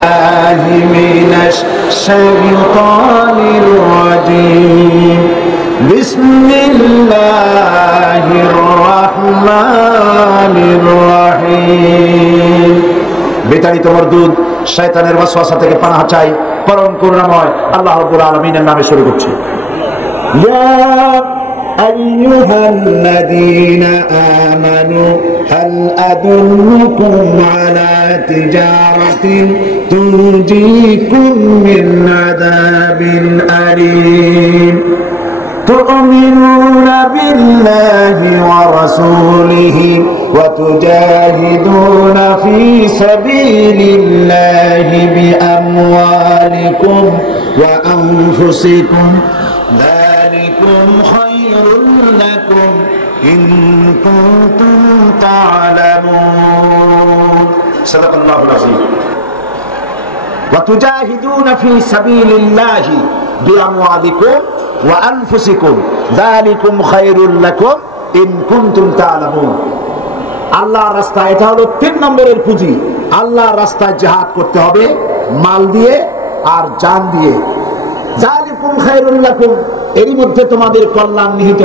من الشيطان الرجيم بسم الله الرحمن الرحيم বিতাড়িত মরদুদ শয়তানের ওয়াসওয়াসা থেকে পানাহ চাই পরম করুণাময় আল্লাহ রাব্বুল আলামিনের নামে শুরু করছি। ইয়া আইয়ুহাল্লাযীনা আমানু হাল আদুল্লুকুম আলা তিজারাতিন তুনজিকুম মিন আযাবিন আলীম تؤمنون بالله ورسوله وتجاهدون في سبيل الله بأموالكم وأنفسكم ذلكم خير لكم إن كنتم تعلمون صدق الله العظيم وتجاهدون في سبيل الله بأموالكم وأنفسكم ذلكم خير لكم إن كنتم تعلمون। আল্লাহর রাস্তায়, এটা হলো 3 নম্বরের পুঁজি। আল্লাহর রাস্তায় জিহাদ করতে হবে মাল দিয়ে আর জান দিয়ে। যালিকুম খায়রুল লাকুম, এরই মধ্যে তোমাদের কল্যাণ নিহিত।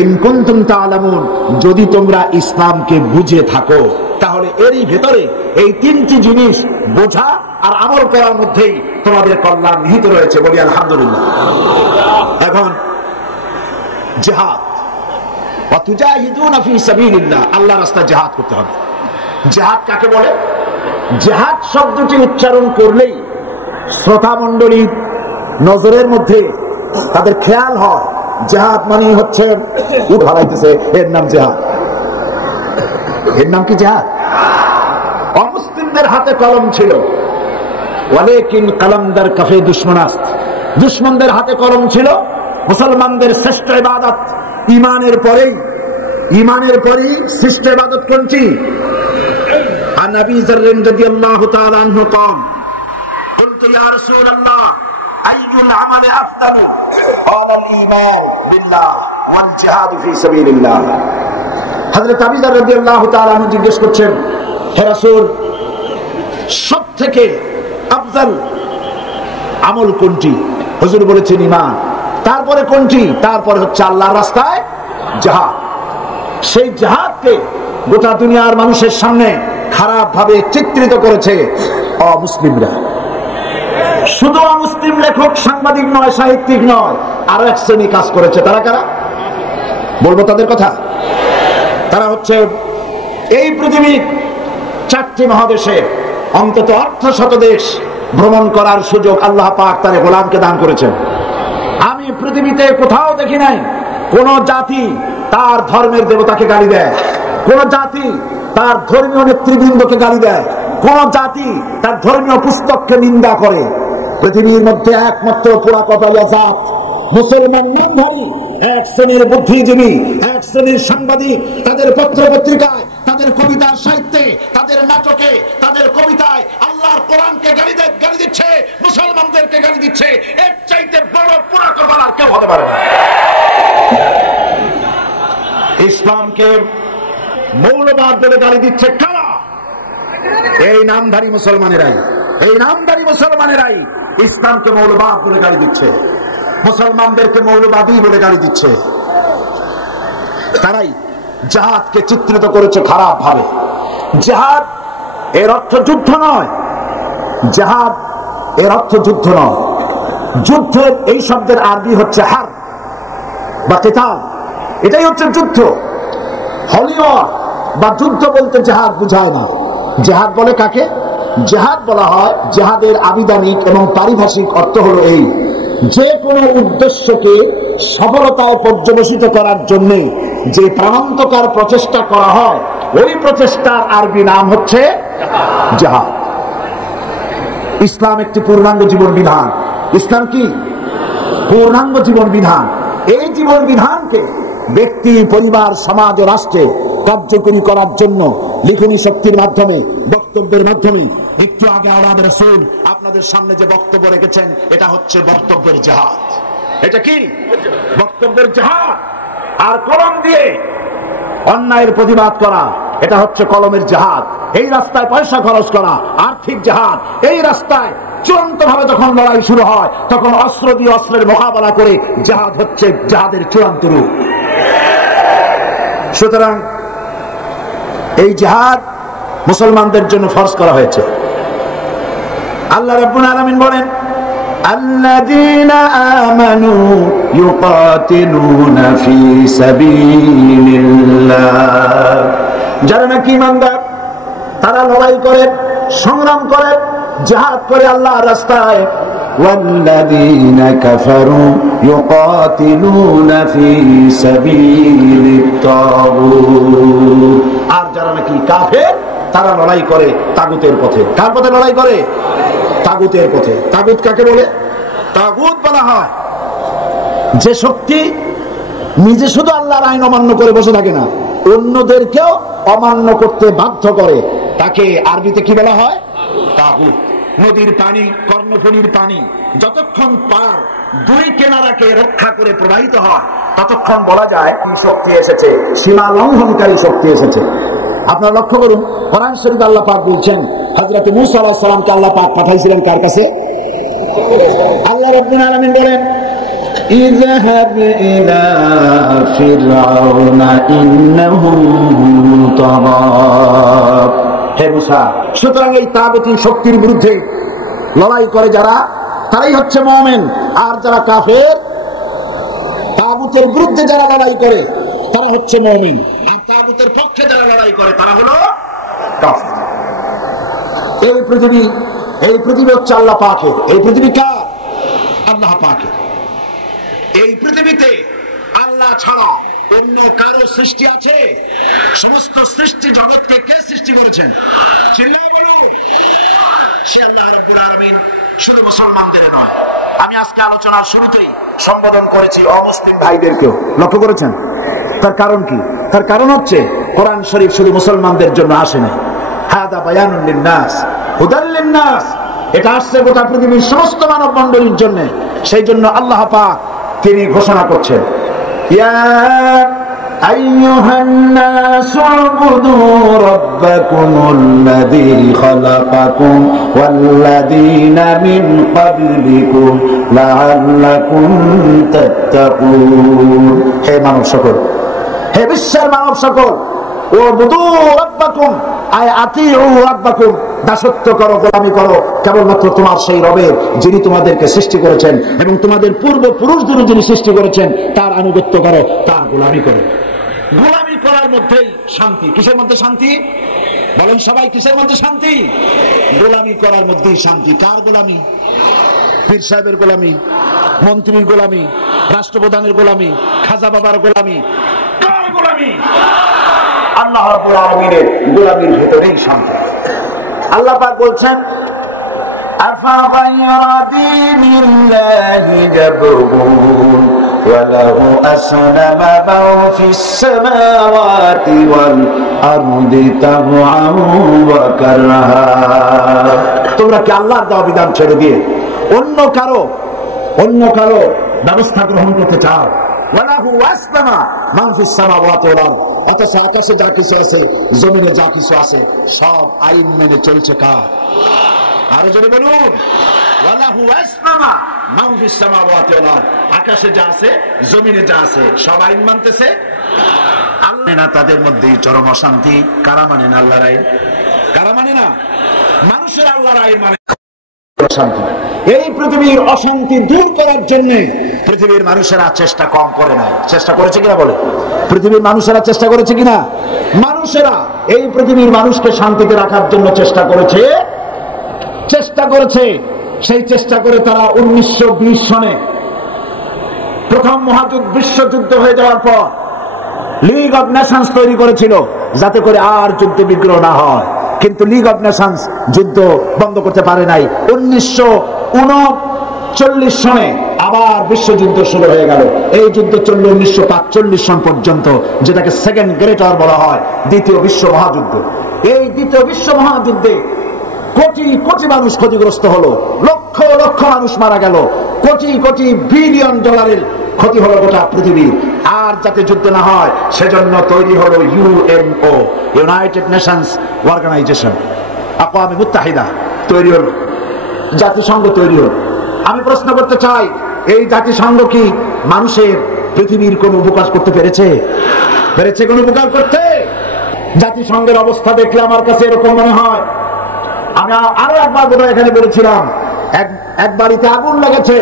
ইন কুনতুম তা'লামুন, যদি তোমরা ইসলামকে বুঝে থাকো তাহলে এরই ভেতরে এই 3টি জিনিস বোঝা আর আমল করার মধ্যেই তোমাদের কল্যাণ নিহিত রয়েছে। বলি আলহামদুলিল্লাহ। এখন জিহাদ, ওয়া তুজাহিদুনা ফি সাবিলিল্লাহ, আল্লাহর রাস্তায় জিহাদ করতে হবে। জিহাদ কাকে বলে? জিহাদ শব্দটি উচ্চারণ করলেই শ্রোতা মণ্ডলীর নজরের মধ্যে তাদের খেয়াল হয় জিহাদ মানে হচ্ছে উট হারাইতেছে, এর নাম জিহাদ। এর নাম কি জিহাদ? অমুসলিমদের হাতে কলম ছিল, ওয়ালাকিন কলমদার কাফে দুশমনাস্ত, দুশমনদের হাতে কলম ছিল। মুসলমানদের শ্রেষ্ঠ ইবাদত ঈমানের পরেই শ্রেষ্ঠ ইবাদত কোনটি? আন আবি যর রাদিয়াল্লাহু তাআলা আনহু قال قلت يا رسول الله أي العمل أفضل قال الإيمان بالله والجهاد في سبيل الله। হযরত আবু যর রাদিয়াল্লাহু তাআলা আনহু জিজ্ঞেস করছেন, হে রাসূল, সবথেকে আফদল আমল কোনটি? হুজুর বলেছেন ঈমান। তারপরে কোনটি? তারপরে হচ্ছে আল্লাহর রাস্তায় জিহাদ। সেই জিহাদকে গোটা দুনিয়ার মানুষের সামনে খারাপ ভাবে চিত্রিত করেছে অমুসলিমরা। শুধু অমুসলিম লেখক, সাংবাদিক নয়, সাহিত্যিক নয়, আরো এক শ্রেণী কাজ করেছে। তারা কারা? বলবো তাদের কথা। তারা হচ্ছে এই পৃথিবীর 4টি মহাদেশে অন্তত 800 দেশ ভ্রমণ করার সুযোগ আল্লাহ পাক তার গোলামকে দান করেছেন। আমি পৃথিবীতে কোথাও দেখি নাই কোন জাতি তার ধর্মের দেবতাকে গালি দেয়, কোন জাতি তার ধর্মীয় নেতৃবৃন্দকে গালি দেয়, কোন জাতি তার ধর্মীয় পুস্তককে নিন্দা করে। পৃথিবীর মধ্যে একমাত্র পুরাকপালিয়া জাত মুসলমান নামধারী এক শ্রেণীর বুদ্ধিজীবী, এক শ্রেণীর সাংবাদিক তাদের পত্র পত্রিকায়, তাদের কবিতার সাহিত্যে, তাদের নাটকে, তাদের কবিতায় আল্লাহর কোরআনকে গালি দিচ্ছে, মুসলমানদেরকে গালি দিচ্ছে। এর চাইতে বড় পুরাকপাল আর কেউ হতে পারে না। ইসলামকে মৌলবাদ বলে গালি দিচ্ছে কারা? এই নামধারী মুসলমানেরাই, এই নামধারী মুসলমানেরাই ইসলামকে মৌলবাদ বলে গালি দিচ্ছে, মুসলমানদেরকে মৌলবাদী বলে গালি দিচ্ছে। তারাই জিহাদকে চিত্রিত করেছে খারাপ ভাবে। জিহাদ এর অর্থ যুদ্ধ নয়, জিহাদ এর অর্থ যুদ্ধ নয়। যুদ্ধের এই শব্দের আরবি হচ্ছে হারব বা কিতাল, এটাই হচ্ছে যুদ্ধ। হলিওয়ার বা যুদ্ধ বলতে জিহাদ বুঝায় না। জিহাদ বলে কাকে? জিহাদ বলা হয়, জিহাদের আবিধানিক এবং পারিভাষিক অর্থ হলো এই, যে কোনো উদ্দেশ্যকে সফলতা পর্যবেসিত করার জন্য যে প্রাণান্তকার প্রচেষ্টা করা হয়, ওই প্রচেষ্টার আরবি নাম হচ্ছে জিহাদ। ইসলাম একটি পূর্ণাঙ্গ জীবন বিধান। ইসলাম কি? পূর্ণাঙ্গ জীবন বিধান। এই জীবন বিধানকে ব্যক্তি, পরিবার, সমাজ ও রাষ্ট্রে কার্যকরী করার জন্য লিখনী শক্তির মাধ্যমে, বক্তব্যের মাধ্যমে, একটু আগে আওলাদ রাসূল আপনাদের সামনে যে বক্তব্য রেখেছেন, এটা হচ্ছে বক্তব্যের জিহাদ। এটা কি? বক্তব্যের জিহাদ। আর কলম দিয়ে অন্যায়ের প্রতিবাদ করা, এটা হচ্ছে কলমের জিহাদ। এই রাস্তায় পয়সা খরচ করা, আর্থিক জিহাদ, এই রাস্তায় চূড়ান্ত ভাবে যখন লড়াই শুরু হয় তখন অস্ত্র দিয়ে অস্ত্রের মোকাবেলা করে জিহাদ হচ্ছে জিহাদের চূড়ান্ত রূপ। সুতরাং এই জিহাদ মুসলমানদের জন্য ফরজ করা হয়েছে। আল্লাহ রাব্বুল আলামিন বলেন, আল্লাযীনা আমানু ইউকাতিলুনা ফি সাবিলিল্লাহ, যারা নাকি ঈমানদার তারা লড়াই করে, সংগ্রাম করে, জিহাদ করে আল্লাহর রাস্তায়। ওয়াল্লাযীনা কাফারু ইউকাতিলুনা ফি সাবিলিত তাগুত, আর যারা নাকি কাফের তারা লড়াই করে তাগুতের পথে। কার পথে লড়াই করে? তাগুতের পথে। তাগুত কাকে বলে? তাগুত বলা হয় যে শক্তি নিজে শুধু আল্লাহর আইন অমান্য করে বসে থাকে না, অন্যদেরকেও অমান্য করতে বাধ্য করে, তাকে আরবিতে কি বলা হয়? তাগুত। নদীর পানি, কর্ণফুলীর পানি যতক্ষণ পার দুই কিনারাকে রক্ষা করে প্রবাহিত হয় ততক্ষণ বলা যায় কি শক্তি এসেছে, সীমা লঙ্ঘনকারী শক্তি এসেছে। আপনারা লক্ষ্য করুন, কোরআন শরীফে আল্লাহ পাক বলছেন হযরত মূসা আলাইহিস সালামকে আল্লাহ পাক পাঠাইছিলেন কার কাছে? আল্লাহ রাব্বুল আলামিন বলেন, ইযহাব ইলা ফিরআউনা ইন্নাহু তাগা। হে মূসা, সুতরাং এই তাগুতি শক্তির বিরুদ্ধে লড়াই করে যারা, তারাই হচ্ছে মুমিন। আর যারা কাফের, তাগুতের বিরুদ্ধে যারা লড়াই করে তারা হচ্ছে মুমিন, আর তাগুতের পক্ষে যারা লড়াই করে তারা হলো কাফের। এই পৃথিবী হচ্ছে আল্লাহ পাকের। এই পৃথিবী কার? আল্লাহ পাকের। এই পৃথিবীতে আল্লাহ ছাড়া অন্য কারো সৃষ্টি আছে? সমস্ত সৃষ্টি জগৎকে কে সৃষ্টি করেছেন? চিল্লায়ে বলুন, সে আল্লাহ রাব্বুল আলামিন। শুধু মুসলমানদের নয়, আমি আজকে আলোচনার শুরুতেই সম্বোধন করেছি অমুসলিম ভাইদেরকেও। লক্ষ্য করেছেন? তার কারণ কি? তার কারণ হচ্ছে কোরআন শরীফ শুধু মুসলমানদের জন্য আসেনি। হাদা বায়ানুন লিন-নাস হুদাল লিন-নাস, এটা আসছে গোটা পৃথিবীর সমস্ত মানব মণ্ডলীর জন্য। সেই জন্য আল্লাহ পাক তিনি ঘোষণা করছেন, ইয়া আইয়ুহান নাসু উবুদু রাব্বাকুমুল্লাযী খালাকাকুম ওয়াল্লাযীনা মিন ক্বাবলিকুম লাআল্লাকুম তাত্তাকুন। হে মানব সকল, হে বিশ্বের মানব সকল, উবুদু রাব্বাকুম আয় আতিউ রাব্বাকুম, দাসত্ব করো, গোলামি করো কেবলমাত্র তোমার সেই রবের যিনি তোমাদেরকে সৃষ্টি করেছেন এবং তোমাদের পূর্বপুরুষদের যিনি সৃষ্টি করেছেন তার আনুগত্য করো, তার গোলামি করো। গোলামি করার মধ্যেই শান্তি। কিসের মধ্যে শান্তি? বলেন সবাই, কিসের মধ্যে শান্তি? গোলামি করার মধ্যেই শান্তি। কার গোলামি? পীর সাহেবের গোলামি, মন্ত্রীর গোলামি, রাষ্ট্রপ্রধানের গোলামি, খাজা বাবার গোলামি। কার গোলামি? আল্লাহ রাব্বুল আলামিনের গোলামির ভিতরেই শান্তি। আল্লাহ পাক বলছেন, আফা গায়রা দীনিল্লাহি ইয়াবগুন ওয়া লাহু আসলামা মান ফিস সামাওয়াতি ওয়াল আরদি তাবআন ওয়া কারহা। তোমরা কি আল্লাহর দেওয়া বিধান ছেড়ে দিয়ে অন্য কারো ব্যবস্থা গ্রহণ করতে চাও? ওয়া লাহু আসলামা মান ফিস সামাওয়াতি ওয়াল আরদ, অথচ আকাশে যা কিছু আছে, জমিনে যা কিছু আছে, সব আইন মেনে চলছে কার? আরো জোরে বলুন, ওয়ালাহু আসলামা মান ফিস সামাওয়াতি ওয়াল আরদ, আকাশে যা আছে, জমিনে যা আছে, সব আইন মানতেছে আল্লাহ না। তাদের মধ্যেই চরম অশান্তি। কারা মানে না আল্লাহর আইন? কারা মানে না? মানুষের আল্লাহর আইন মানে শান্তি। এই পৃথিবীর অশান্তি দূর করার জন্য পৃথিবীর মানুষেরা চেষ্টা কম করে নাই। চেষ্টা করেছে কিনা বলে? পৃথিবীর মানুষেরা চেষ্টা করেছে কিনা? মানুষেরা এই পৃথিবীর মানুষকে শান্তিতে রাখার জন্য চেষ্টা করেছে। সেই চেষ্টা করে তারা 1920 সনে প্রথম বিশ্বযুদ্ধ হয়ে যাওয়ার পর লিগ অব নেশনস তৈরি করেছিল যাতে করে আর যুদ্ধ বিগ্রহ না হয়। কিন্তু লিগ অব নেশনস যুদ্ধ বন্ধ করতে পারে নাই। 1939 সনে আবার বিশ্বযুদ্ধ শুরু হয়ে গেল। এই যুদ্ধ চলল 1945 সন পর্যন্ত, যেটাকে সেকেন্ড গ্রেট ওয়ার বলা হয়, দ্বিতীয় বিশ্ব মহাযুদ্ধ। এই দ্বিতীয় বিশ্ব মহাযুদ্ধে কোটি কোটি মানুষ ক্ষতিগ্রস্ত হলো, লক্ষ লক্ষ মানুষ মারা গেল, কোটি কোটি বিলিয়ন ডলারের ক্ষতি হলো গোটা পৃথিবীর। আর যাতে যুদ্ধ না হয় সেজন্য তৈরি হলো ইউএনও, ইউনাইটেড নেশনস অর্গানাইজেশন, আকওয়ামে মুত্তাহিদা তৈরি হলো, জাতিসংঘ তৈরি হলো। আমি প্রশ্ন করতে চাই, এই জাতিসংঘ কি মানুষের পৃথিবীর কোন উপকার করতে পেরেছে? কোন উপকার করতে? জাতিসংঘের অবস্থা দেখলে আমার কাছে এরকম মনে হয়, আমি আরো একবার বোধহয় এখানে বলেছিলাম, এক বাড়িতে আগুন লেগেছে,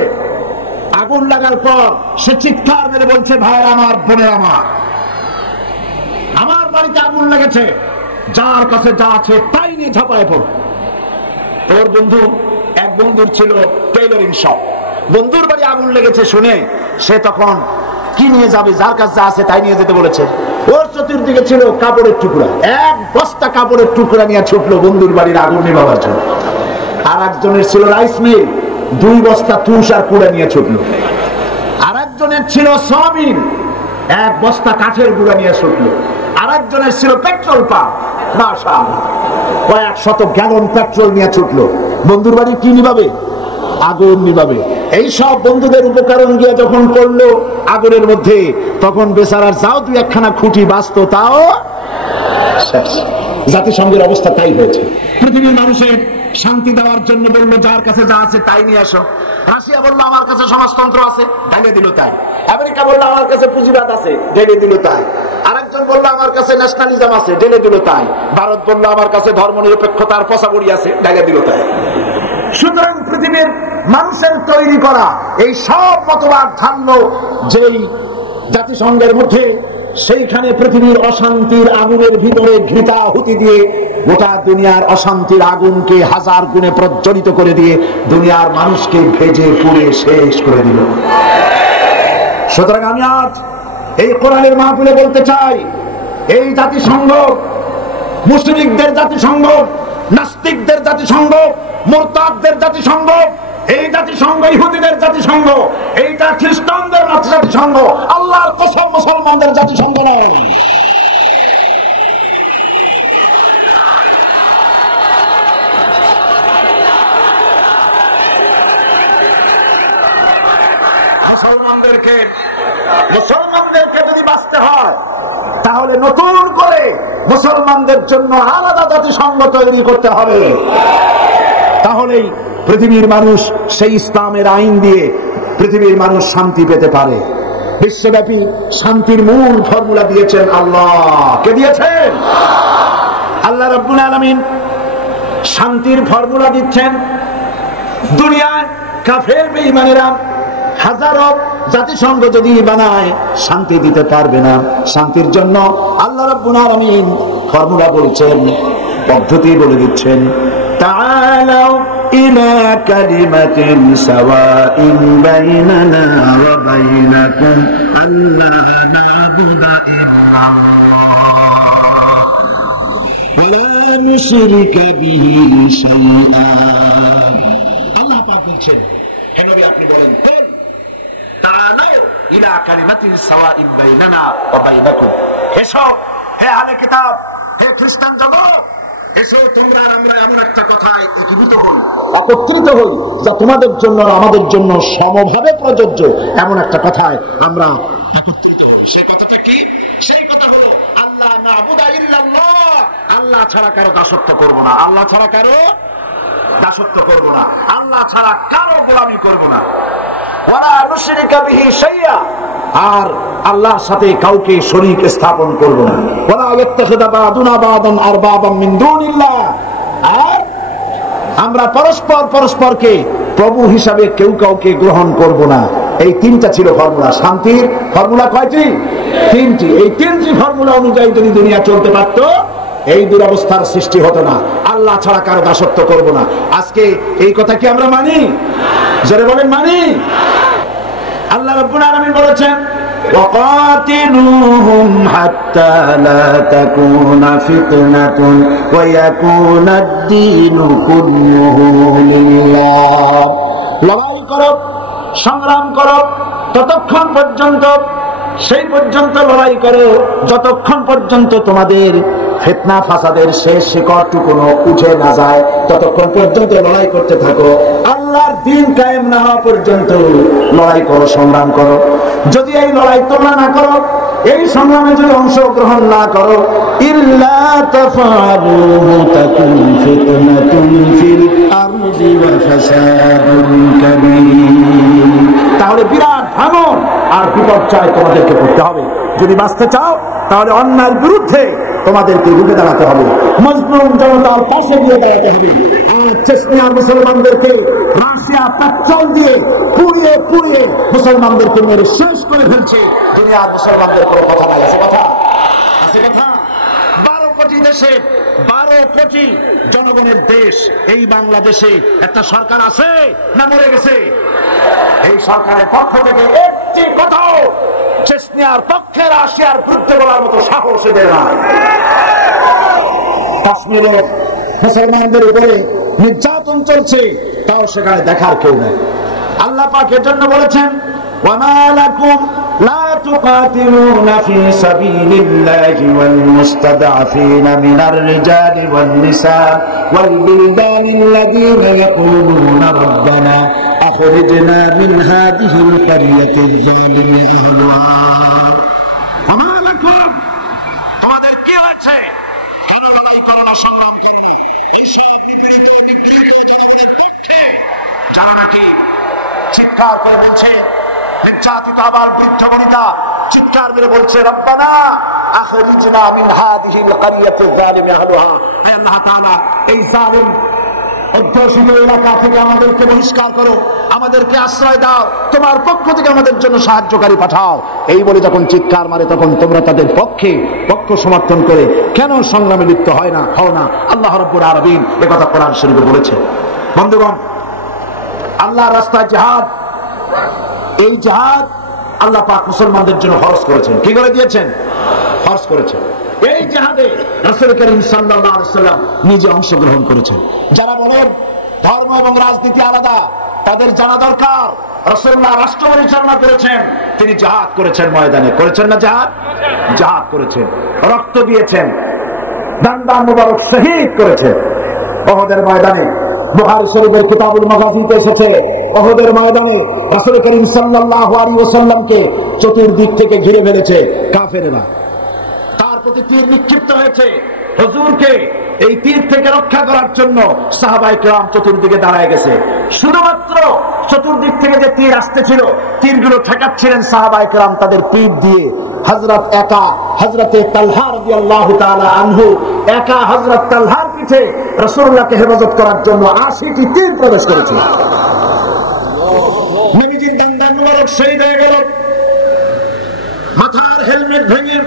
আগুন লাগার পর সে চিৎকার মেরে বলছে, ভাইয়ের আমার, বোনের আমার বাড়িতে আগুন লেগেছে, যার কাছে যা আছে তাই নিয়ে ঝাঁপায় পড়। ওর বন্ধু, এক বন্ধুর ছিল টেইলরিং শপ, বন্ধুর বাড়ি আগুন লেগেছে শুনে সে তখন কি নিয়ে যাবে, যার কাছে যা আছে তাই নিয়ে যেতে বলেছে। ওর চতুর্দিকে ছিল কাপড়ের টুকরা, এক বস্তা কাপড়ের টুকরা নিয়ে ছুটলো বন্ধুর বাড়ির আগুন নিভাবার জন্য। আর একজনের ছিল রাইস মিল, 2 বস্তা তুষ আর কুড়া নিয়ে ছুটলো। আর একজনের ছিল সয়াবিন, 1 বস্তা কাঠের গুঁড়া নিয়ে ছুটলো। আর একজনের ছিল পেট্রোল পাম্প, মাশাআল্লাহ, কয়েক শত গ্যালন পেট্রোল নিয়ে ছুটলো। বন্ধুর বাড়ি কি নিভাবে? আগুন নিভাবে। এই সব বন্ধুদের উপকরণ গিয়ে যখন করলো আগুনের মধ্যে, তখন বেচারার যাও 2-1খানা খুঁটি বাঁচত, তাও শেষ। জাতিসংঘের অবস্থা তাই হয়েছে। পৃথিবীর মানুষের শান্তি দেওয়ার জন্য বললো, যার কাছে যা আছে তাই নিয়ে আসো। রাশিয়া বললো, আমার কাছে সমাজতন্ত্র আছে, ঢেলে দিল তাই। আমেরিকা বললো, আমার কাছে পুঁজিবাদ আছে, ঢেলে দিল তাই। আরেকজন বললো, আমার কাছে ন্যাশনালিজম আছে, ঢেলে দিল তাই। ভারত বললো, আমার কাছে ধর্মনিরপেক্ষতার পশাবড়ি আছে, ঢেলে দিল তাই। সুতরাং পৃথিবীর মানুষের তৈরি করা এই সব মতবাদ থাকলো যেই জাতিসংঘের মধ্যে, সেইখানে পৃথিবীর অশান্তির আগুনের ভিতরে ঘৃতাহুতি দিয়ে গোটা দুনিয়ার অশান্তির আগুনকে 1000 গুণে প্রজ্বলিত করে দিয়ে দুনিয়ার মানুষকে ভেজে পুড়ে শেষ করে দিল। সুতরাং আমি আজ এই কোরআনের মাহফিলে বলতে চাই, এই জাতিসংঘ মুশরিকদের জাতিসংঘ, নাস্তিকদের জাতিসংঘ, মুরতাদদের জাতিসংঘ, এই জাতিসংঘ ইহুদিদের জাতিসংঘ, এইটা খ্রিস্টানদের জাতিসংঘ, আল্লাহর কসম মুসলমানদের জাতিসংঘ নয়। মুসলমানদেরকে যদি বাঁচতে হয় তাহলে নতুন করে মুসলমানদের জন্য আলাদা জাতিসংঘ তৈরি করতে হবে। তাহলেই পৃথিবীর মানুষ সেই ইসলামের আইন দিয়ে পৃথিবীর মানুষ শান্তি পেতে পারে। বিশ্বব্যাপী শান্তির মূল ফর্মুলা দিয়েছেন আল্লাহ। কে দিয়েছেন? আল্লাহ রাব্বুল আলামিন শান্তির ফর্মুলা দিচ্ছেন। দুনিয়ায় কাফের বেঈমানেরা হাজারো জাতিসংঘ যদি বানায় শান্তি দিতে পারবে না। শান্তির জন্য আল্লাহ রাব্বুল আলামিন ফর্মুলা বলছেন, পদ্ধতি বলে দিচ্ছেন। তাআলাউ ইলা কালিমাতিন সাওয়াইন বাইনানা ওয়া বাইনাকুম আল্লা না'বুদা ওয়া লা নুশরিকা বিহি শাইআ। আল্লাহ পাক বলছেন, হে নবী আপনি বলেন, কুল তাআলাউ ইলা কালিমাতিন সাওয়াইন বাইনানা ওয়া বাইনাকুম। এসো হে আহলে কিতাব, হে খ্রিস্টান জগৎ, এসো তোমরা আমরা এমন একটা কথায় একীভূত হই, একত্রিত হই, যা তোমাদের জন্য আর আমাদের জন্য সমভাবে প্রযোজ্য। এমন একটা কথায় আমরা আল্লাহ ছাড়া কারো দাসত্ব করব না, আল্লাহ ছাড়া কারো দাসত্ব করব না, আল্লাহ ছাড়া কারো গোলামি করব না। ওয়ালা নুশরিকা বিহি শাইআ, আর আল্লাহর সাথে কাউকে শরীক স্থাপন করব না। ওয়ালা ইয়াত্তাখিযা বা'দুনা বা'দান আরবাবাম মিন দুনিল্লাহ, আর আমরা পরস্পরকে প্রভু হিসাবে কেউ কাউকে গ্রহণ করব না। এই 3টা ছিল ফর্মুলা। শান্তির ফর্মুলা কয়টি? 3টি। এই 3টি ফর্মুলা অনুযায়ী যদি দুনিয়া চলতে পারত, এই দুরবস্থার সৃষ্টি হতো না। আল্লাহ ছাড়া কারো দাসত্ব করব না। আজকে এই কথা কি আমরা মানি? জোরে বলেন, মানি? আল্লাহ রাব্বুল আলামিন বলেছেন, وقاتلوهم حتى لا تكون فتنة ويكون الدين كله لله। লড়াই করো, সংগ্রাম করো ততক্ষণ পর্যন্ত সেই পর্যন্ত লড়াই করো যতক্ষণ পর্যন্ত তোমাদের ফিতনা ফাসাদের শেষ শিকড়টুকু উঠে না যায়, ততক্ষণ পর্যন্ত লড়াই করতে থাকো। আল্লাহর দ্বীন কায়েম না হওয়া পর্যন্ত লড়াই করো, সংগ্রাম করো। যদি এই লড়াই তোমরা না করো, এই সংগ্রামে যদি অংশগ্রহণ না করো, ইল্লা তাফআলুহু তাকুন ফিতনাতুন ফিল আরদি ওয়া ফাসাদুন কাবীর, তাহলে বিরাট ভাঙন আর বিপর্যয় তোমাদেরকে করতে হবে। যদি বাঁচতে চাও তাহলে অন্যায়ের বিরুদ্ধে তোমাদেরকে রুখে দাঁড়াতে হবে, মজলুম জনতার পাশে গিয়ে দাঁড়াতে হবে। চেচনিয়ার মুসলমানদেরকে রাশিয়া পেট্রোল দিয়ে পুড়িয়ে পুড়িয়ে মুসলমানদেরকে মেরে শেষ করে ফেলছে। দুনিয়ার মুসলমানদের কোনো কথা নাই, আছে কথা? আছে কথা? 12 কোটি দেশে 12 কোটি জনগণের দেশ এই বাংলাদেশে একটা সরকার আছে না মরে গেছে? এই সরকারের পক্ষ থেকে একটি কথাও চেচনিয়ার পক্ষে রাশিয়ার বিরুদ্ধে বলার মতো সাহস এদের নাই। কাশ্মীরে মুসলমানদের উপরে নির্যাতন চলছে, তাও সেখানে দেখার কেউ নেই। আল্লাহ পাক এর জন্য বলেছেন, ওয়ামা লাকুম লা তুকাতিলুনা ফি সাবিলিল্লাহি ওয়াল মুস্তাদআফিনা মিনার রিজালি ওয়ান নিসা ওয়াল বিলদানিল্লাযীনা ইয়াকুলুনা রাব্বানা আখরিজনা মিন হাযিহিল ক্বরিয়াতিল যালিমি আহলুহা। ওয়ামা লাকুম, তোমাদের কি হয়েছে? কেন লড়াই করো না, সংগ্রাম করো না? এইসব নিপীড়িত জনগণের পক্ষে যারা নাকি চিৎকার করে বলছে, নির্যাতিত আবার বৃদ্ধ বনিতা চিৎকার করে বলছে, রব্বানা আখরিজনা মিন হাযিহিল ক্বরিয়াতিল যালিমি আহলুহা, হে আল্লাহ তাআলা এই জালিম অধ্যুষিত এলাকা থেকে আমাদেরকে বহিষ্কার করো, আমাদেরকে আশ্রয় দাও, তোমার পক্ষ থেকে আমাদের জন্য সাহায্যকারী পাঠাও। এই বলে যখন চিৎকার মারে তখন তোমরা তাদের পক্ষ সমর্থন করে কেন সংগ্রামে লিপ্ত হও না? আল্লাহ রাব্বুল আলামিন এই কথা কোরআন শরীফে বলেছে। বন্ধুগণ, আল্লাহর রাস্তায় জিহাদ, এই জিহাদ আল্লাহ পাক মুসলমানদের জন্য ফরজ করেছেন। কি করে দিয়েছেন? ফরজ করেছেন। এই জিহাদে রাসূল করিম সাল্লাল্লাহু আলাইহি ওয়াসাল্লাম নিজে অংশগ্রহণ করেছেন। যারা বলেন ধর্ম এবং রাজনীতি আলাদা, তাদের জানা দরকার রাসূলুল্লাহ রাষ্ট্র পরিচালনা করেছেন, তিনি জিহাদ করেছেন ময়দানে। করেছেন না জিহাদ? জিহাদ করেছেন, রক্ত দিয়েছেন, দান্দান মুবারক শহীদ করেছেন উহুদের ময়দানে। বুখারী শরীফের কিতাবুল মাগাজিতে এসেছে, উহুদের ময়দানে রাসূল করিম সাল্লাল্লাহু আলাইহি ওয়াসাল্লামকে চতুর্দিক থেকে ঘিরে ফেলেছে কাফেররা, তার প্রতি তীর নিক্ষিপ্ত হয়েছে। হুজুরকে এই তীর থেকে রক্ষা করার জন্য সাহাবায়ে কেরাম চতুর্দিকে দাঁড়ায় গেছে। শুধুমাত্র চতুর্দিক থেকে যে তীর আসতেছিল, তীরগুলো ঠেকাচ্ছিলেন সাহাবায়ে কেরাম তাদের পিঠ দিয়ে। হযরতে তালহা রাদিয়াল্লাহু তাআলা আনহু একা হযরত তালহার পিঠে রাসূলুল্লাহকে হেফাজত করার জন্য 80টি তীর প্রবেশ করেছিল। নবীজির দান্দান মুবারক শহীদ হয়ে গেল, মাথার হেলমেট ভেঙে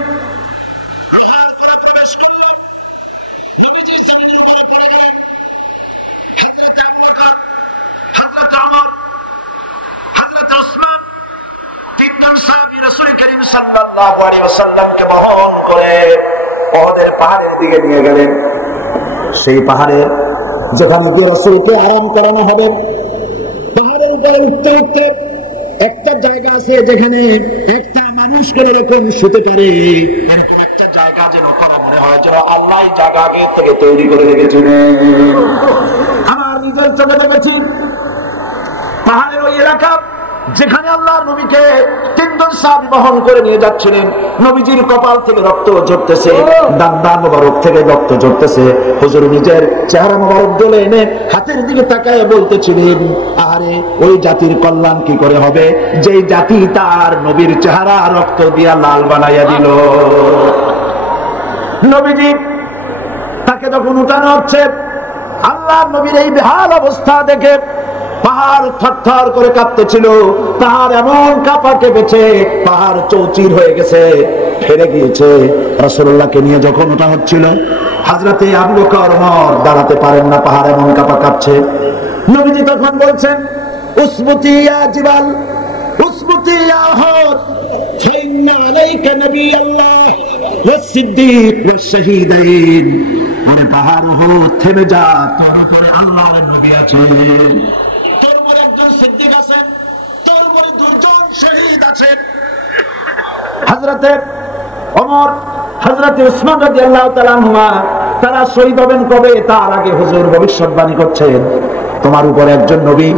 সাল্লাল্লাহু আলাইহি ওয়াসাল্লামকে বহন করে উহুদের পাহাড়ের দিকে নিয়ে গেলেন। সেই পাহাড়ে যেখানে গিয়ে রাসূলকে আরাম করানো হবে, পাহাড়ের উপরে উঠতে উঠতে একটা জায়গা আছে যেখানে একটা মানুষ কোন রকম শুতে পারে, এরকম একটা জায়গা যেন মনে হয় যেন আল্লাহ জায়গা আগে থেকে তৈরি করে রেখেছিলেন। আমার নিজের চোখে দেখেছি পাহাড়ের ওই এলাকা যেখানে আল্লাহর নবীকে তিনজন সাহাবী বহন করে নিয়ে যাচ্ছিলেন। নবীজির কপাল থেকে রক্ত ঝরতেছে, দান্দান মোবারক থেকে রক্ত ঝরতেছে। হুজুর নিজের চেহারা মোবারক দলে এনে হাতের দিকে তাকায় বলতেছিলেন, আরে ওই জাতির কল্যাণ কি করে হবে যেই জাতি তার নবীর চেহারা রক্ত দিয়া লাল বানাইয়া দিল। নবীজি তাকে যখন উঠানো হচ্ছে, আল্লাহর নবীর এই বেহাল অবস্থা দেখে পাহাড় থরথর করে কাঁপতেছিল। পাহাড় এমন কাঁপা কেঁপেছে, পাহাড় চৌচির হয়ে গেছে, ফেরে গিয়েছে। রাসূলুল্লাহকে নিয়ে যখন ওঠা হচ্ছিল, হযরতে আবু বকর ওমর দাঁড়াতে পারেন না, পাহাড় এমন কাঁপা কাঁপছে। নবীজি তখন বলছেন, উসবুতি ইয়া জিবাল উসবুতি ইয়া উহুদ ফাইন্না আলাইকা নবিয়াল্লাহ ওয়াস সিদ্দীক ওয়াস শাহীদাইন। ওরে পাহাড় উহুদ থেমে যা, তোর উপরে আল্লাহর নবী আছেন, তোর উপরে একজন সিদ্দীক আছেন, তোর উপরে দুজন শহীদ আছেন। হযরতে ওমর, হযরতে উসমান রাদিয়াল্লাহু তাআলা আনহুমা তারা শহীদ হবেন কবে? তার আগে হুজুর ভবিষ্যৎবাণী করছেন, তোমার উপরে একজন নবী,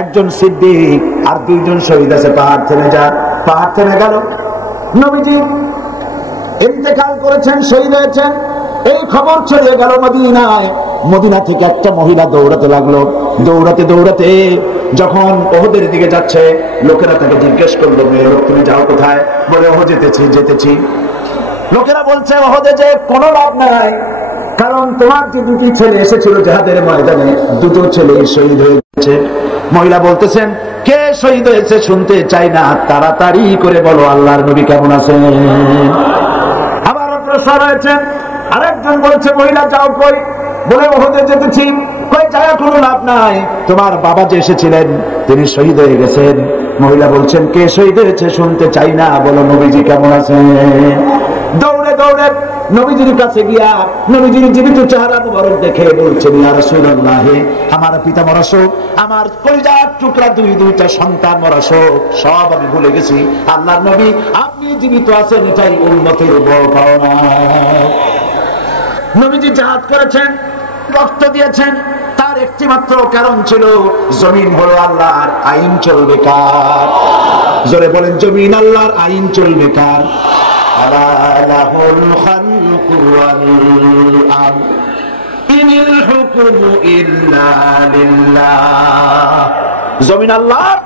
একজন সিদ্দিক আর দুইজন শহীদ আছে, পাহাড় থেমে যা। পাহাড় থেমে গেল। নবীজি ইন্তেকাল করেছেন, শহীদ হয়েছেন। এই খবর ছড়িয়ে গেল মদিনায়। মদিনা থেকে একটা মহিলা দৌড়াতে লাগলো। দৌড়াতে দৌড়াতে যখন ওহদের দিকে যাচ্ছে, লোকেরা তাকে জিজ্ঞেস করলো, মেয়ে লোক তুমি যাও কোথায়? বলে ওহ যেতেছি। লোকেরা বলছে ওহদে যে কোনো লাভ নাই, কারণ তোমার যে দুটি ছেলে এসেছিল জিহাদের ময়দানে, দুটো ছেলে শহীদ হয়েছে। মহিলা বলতেছেন, কে শহীদ হয়েছে শুনতে চাই না, তাড়াতাড়ি করে বলো আল্লাহর নবী কেমন আছেন। আবার অগ্রসর হয়েছেন। আরেকজন বলছে, মহিলা যাও কই? বলে ওহদে যেতেছি। কই যায় কোনো লাভ নাই, তোমার বাবা যে এসেছিলেন তিনি শহীদ হয়ে গেছেন। মহিলা বলছেন, কে শহীদ হয়েছে শুনতে চাই না, বলো নবীজি কেমন আছেন। দৌড়ে দৌড়ে নবীজির কাছে গিয়া নবীজির জীবিত চেহারা মুবারক দেখে বলছেন, ইয়া রাসূলুল্লাহ, আমার পিতা মরা শোক, আমার কলিজার টুকরা দুইটা সন্তান মরা শোক সব আমি ভুলে গেছি। আল্লাহর নবী আপনি জীবিত আছেন, এটাই উম্মতের বড় পাওনা। নবীজি জিহাদ করেছেন, রক্ত দিয়েছেন, তার একটি মাত্র কারণ ছিল, জমিন হলো আল্লাহর, আইন চলবে কার? জোরে বলেন, জমিন আল্লাহর, আইন চলবে কার? জমিন আল্লাহর,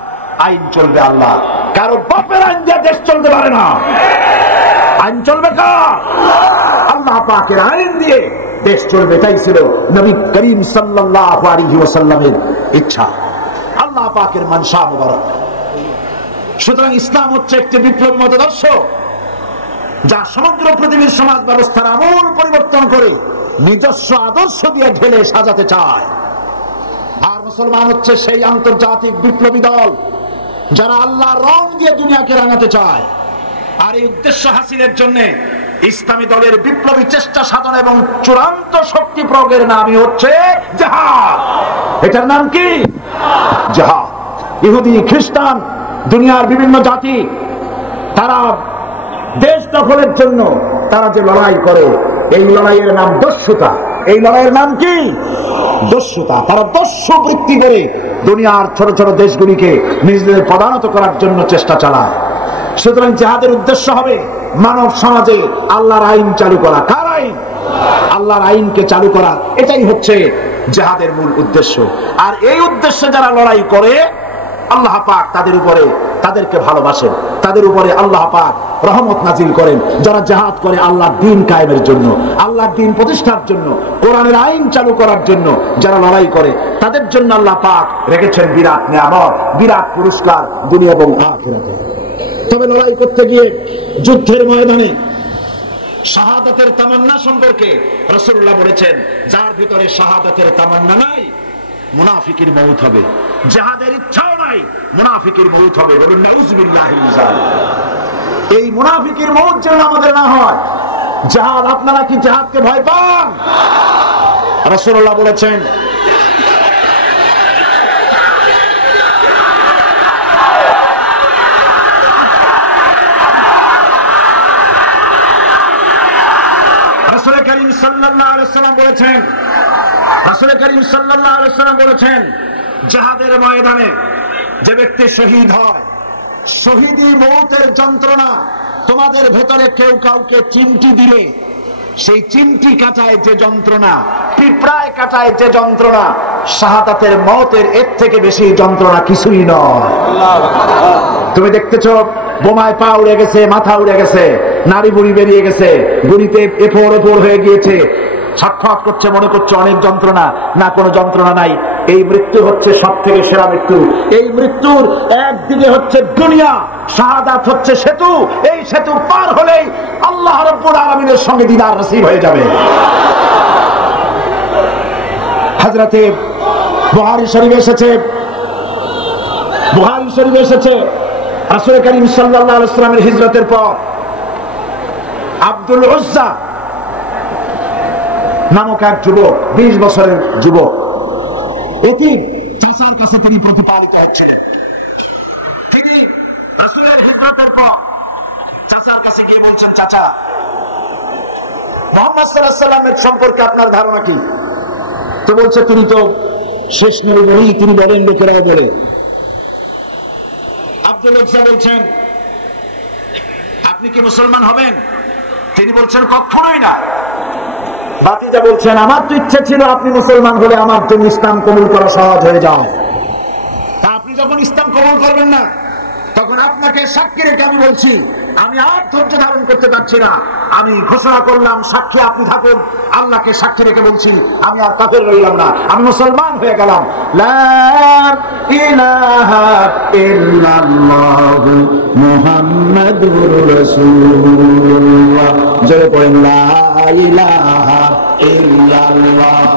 আইন চলবে আল্লাহ। কারো বাপের আইন দিয়ে দেশ চলতে পারে না। আইন চলবে কার? আল্লাহ পাকের আইন দিয়ে দেশ চলবে। তাই ছিল নবী করিম সাল্লাল্লাহু আলাইহি ওয়াসাল্লামের ইচ্ছা, আল্লাহ পাকের মানসা মুবারক। সুতরাং ইসলাম হচ্ছে একটি বিপ্লব মতাদর্শ, যা সমগ্র পৃথিবীর সমাজ ব্যবস্থার আমূল পরিবর্তন করে নিজস্ব আদর্শ দিয়ে ঢেলে সাজাতে চায়। আর মুসলমান হচ্ছে সেই আন্তর্জাতিক বিপ্লবী দল যারা আল্লাহর রং দিয়ে দুনিয়াকে রাঙাতে চায়। আর এই উদ্দেশ্য হাসিলের জন্য ইসলামী দলের বিপ্লবী চেষ্টা সাধন এবং চূড়ান্ত শক্তি প্রয়োগের নামই হচ্ছে জিহাদ। এটার নাম কি? জিহাদ। ইহুদি, খ্রিস্টান, দুনিয়ার বিভিন্ন জাতি, তারা দেশ দখলের জন্য তারা যে লড়াই করে, এই লড়াইয়ের নাম দস্যুতা। এই লড়াইয়ের নাম কি? দস্যুতা। তারা দস্যু বৃত্তি করে দুনিয়ার ছোট ছোট দেশগুলিকে নিজেদের প্রধানত করার জন্য চেষ্টা চালায়। সুতরাং জিহাদের উদ্দেশ্য হবে মানব সমাজে আল্লাহর আইন চালু করা। কার আইন? আল্লাহর আইনকে চালু করা। এটাই হচ্ছে জিহাদের মূল উদ্দেশ্য। আর এই উদ্দেশ্যে যারা লড়াই করে, আল্লাহ পাক তাদের উপরে, তাদেরকে ভালোবাসেন, তাদের উপরে আল্লাহ পাক রহমত নাজিল করেন। যারা জিহাদ করে আল্লাহর দ্বীন কায়েমের জন্য, আল্লাহর দ্বীন প্রতিষ্ঠার জন্য, কোরআনের আইন চালু করার জন্য যারা লড়াই করে, তাদের জন্য আল্লাহ পাক রেখেছেন বিরাট নিয়ামত, বিরাট পুরস্কার দুনিয়া এবং আখিরাতে। তবে লড়াই করতে গিয়ে যুদ্ধের ময়দানে শাহাদাতের তামান্না সম্পর্কে রাসূলুল্লাহ বলেছেন, যার ভিতরে শাহাদাতের তামান্না নাই, মুনাফিকের মউত হবে। জিহাদের ইচ্ছাও নাই, মুনাফিকের মউত হবে। বলুন নাউযুবিল্লাহি মিন যালিক। এই মুনাফিকের মউত যেন আমাদের না হয়। জিহাদ, আপনারা কি জিহাদকে ভয় পান? রাসূলুল্লাহ বলেছেন, রাসূল করিম সাল্লাল্লাহু আলাইহি ওয়াসাল্লাম বলেছেন, রাসূল করিম সাল্লাল্লাহু আলাইহি ওয়াসাল্লাম বলেছেন, জিহাদের ময়দানে যে ব্যক্তি শহীদ হয়, শহীদি মওতের যন্ত্রণা তোমাদের ভেতরে কেউ কাউকে চিমটি দিলে সেই চিমটি কাটায় যে যন্ত্রণা, পিঁপড়ায় কাটায় যে যন্ত্রণা, শাহাদাতের মওতের এর থেকে বেশি যন্ত্রণা কিছুই নয়। তুমি দেখতেছো বোমায় পা উড়ে গেছে, মাথা উড়ে গেছে, নাড়ি বুড়ি বেরিয়ে গেছে, গুড়িতে এফোড় এফোড় হয়ে গিয়েছে, ছটফট করছে, মনে করছে অনেক যন্ত্রণা। না, কোনো যন্ত্রণা নাই। এই মৃত্যু হচ্ছে সব থেকে সেরা মৃত্যু। এই মৃত্যুর একদিকে হচ্ছে দুনিয়া, শাহাদাত হচ্ছে সেতু। এই সেতু পার হলেই আল্লাহ রাব্বুল আলামিনের সঙ্গে দিদার নসিব হয়ে যাবে। হযরতে বুখারী শরীফে এসেছে, বুখারী শরীফে এসেছে, রাসূল করিম সাল্লাল্লাহু আলাইহি ওয়াসাল্লামের হিজরতের পর আব্দুল উজ্জা নামক এক যুবক, 20 বছরের যুবক, এতিম, চাচার কাছে তিনি প্রতিপালিত হচ্ছিলেন। তিনি রাসূলের হিজরতের পর চাচার কাছে গিয়ে বলছেন, চাচা, মুহাম্মদ সাল্লাল্লাহু আলাইহি ওয়াসাল্লামের সম্পর্কে আপনার ধারণা কি? তো বলছে, তিনি তো শেষ নবী বলেই তিনি বলেন, লোকেরাও বলে। আব্দুল উজ্জা বলছেন, আপনি কি মুসলমান হবেন? তিনি বলছেন, কখনোই না। ভাতিজা বলছেন, আমার তো ইচ্ছা ছিল আপনি মুসলমান হলে আমার জন্য ইসলাম কবুল করা সহজ হয়ে যায়। তা আপনি যখন ইসলাম কবুল করবেন না, তখন আপনাকে সাক্ষী রেখে আমি বলছি, আমি আর ধৈর্য ধারণ করতে পারছি না। আমি ঘোষণা করলাম, সাক্ষী আপনি থাকুন। আল্লাহকে সাক্ষী রেখে বলছি, আমি আর কাফের রইলাম না, আমি মুসলমান হয়ে গেলাম। লা ইলাহা ইল্লাল্লাহু মুহাম্মাদুর রাসূলুল্লাহ। জয় পড়েন, লা ইলাহা ইল্লাল্লাহ,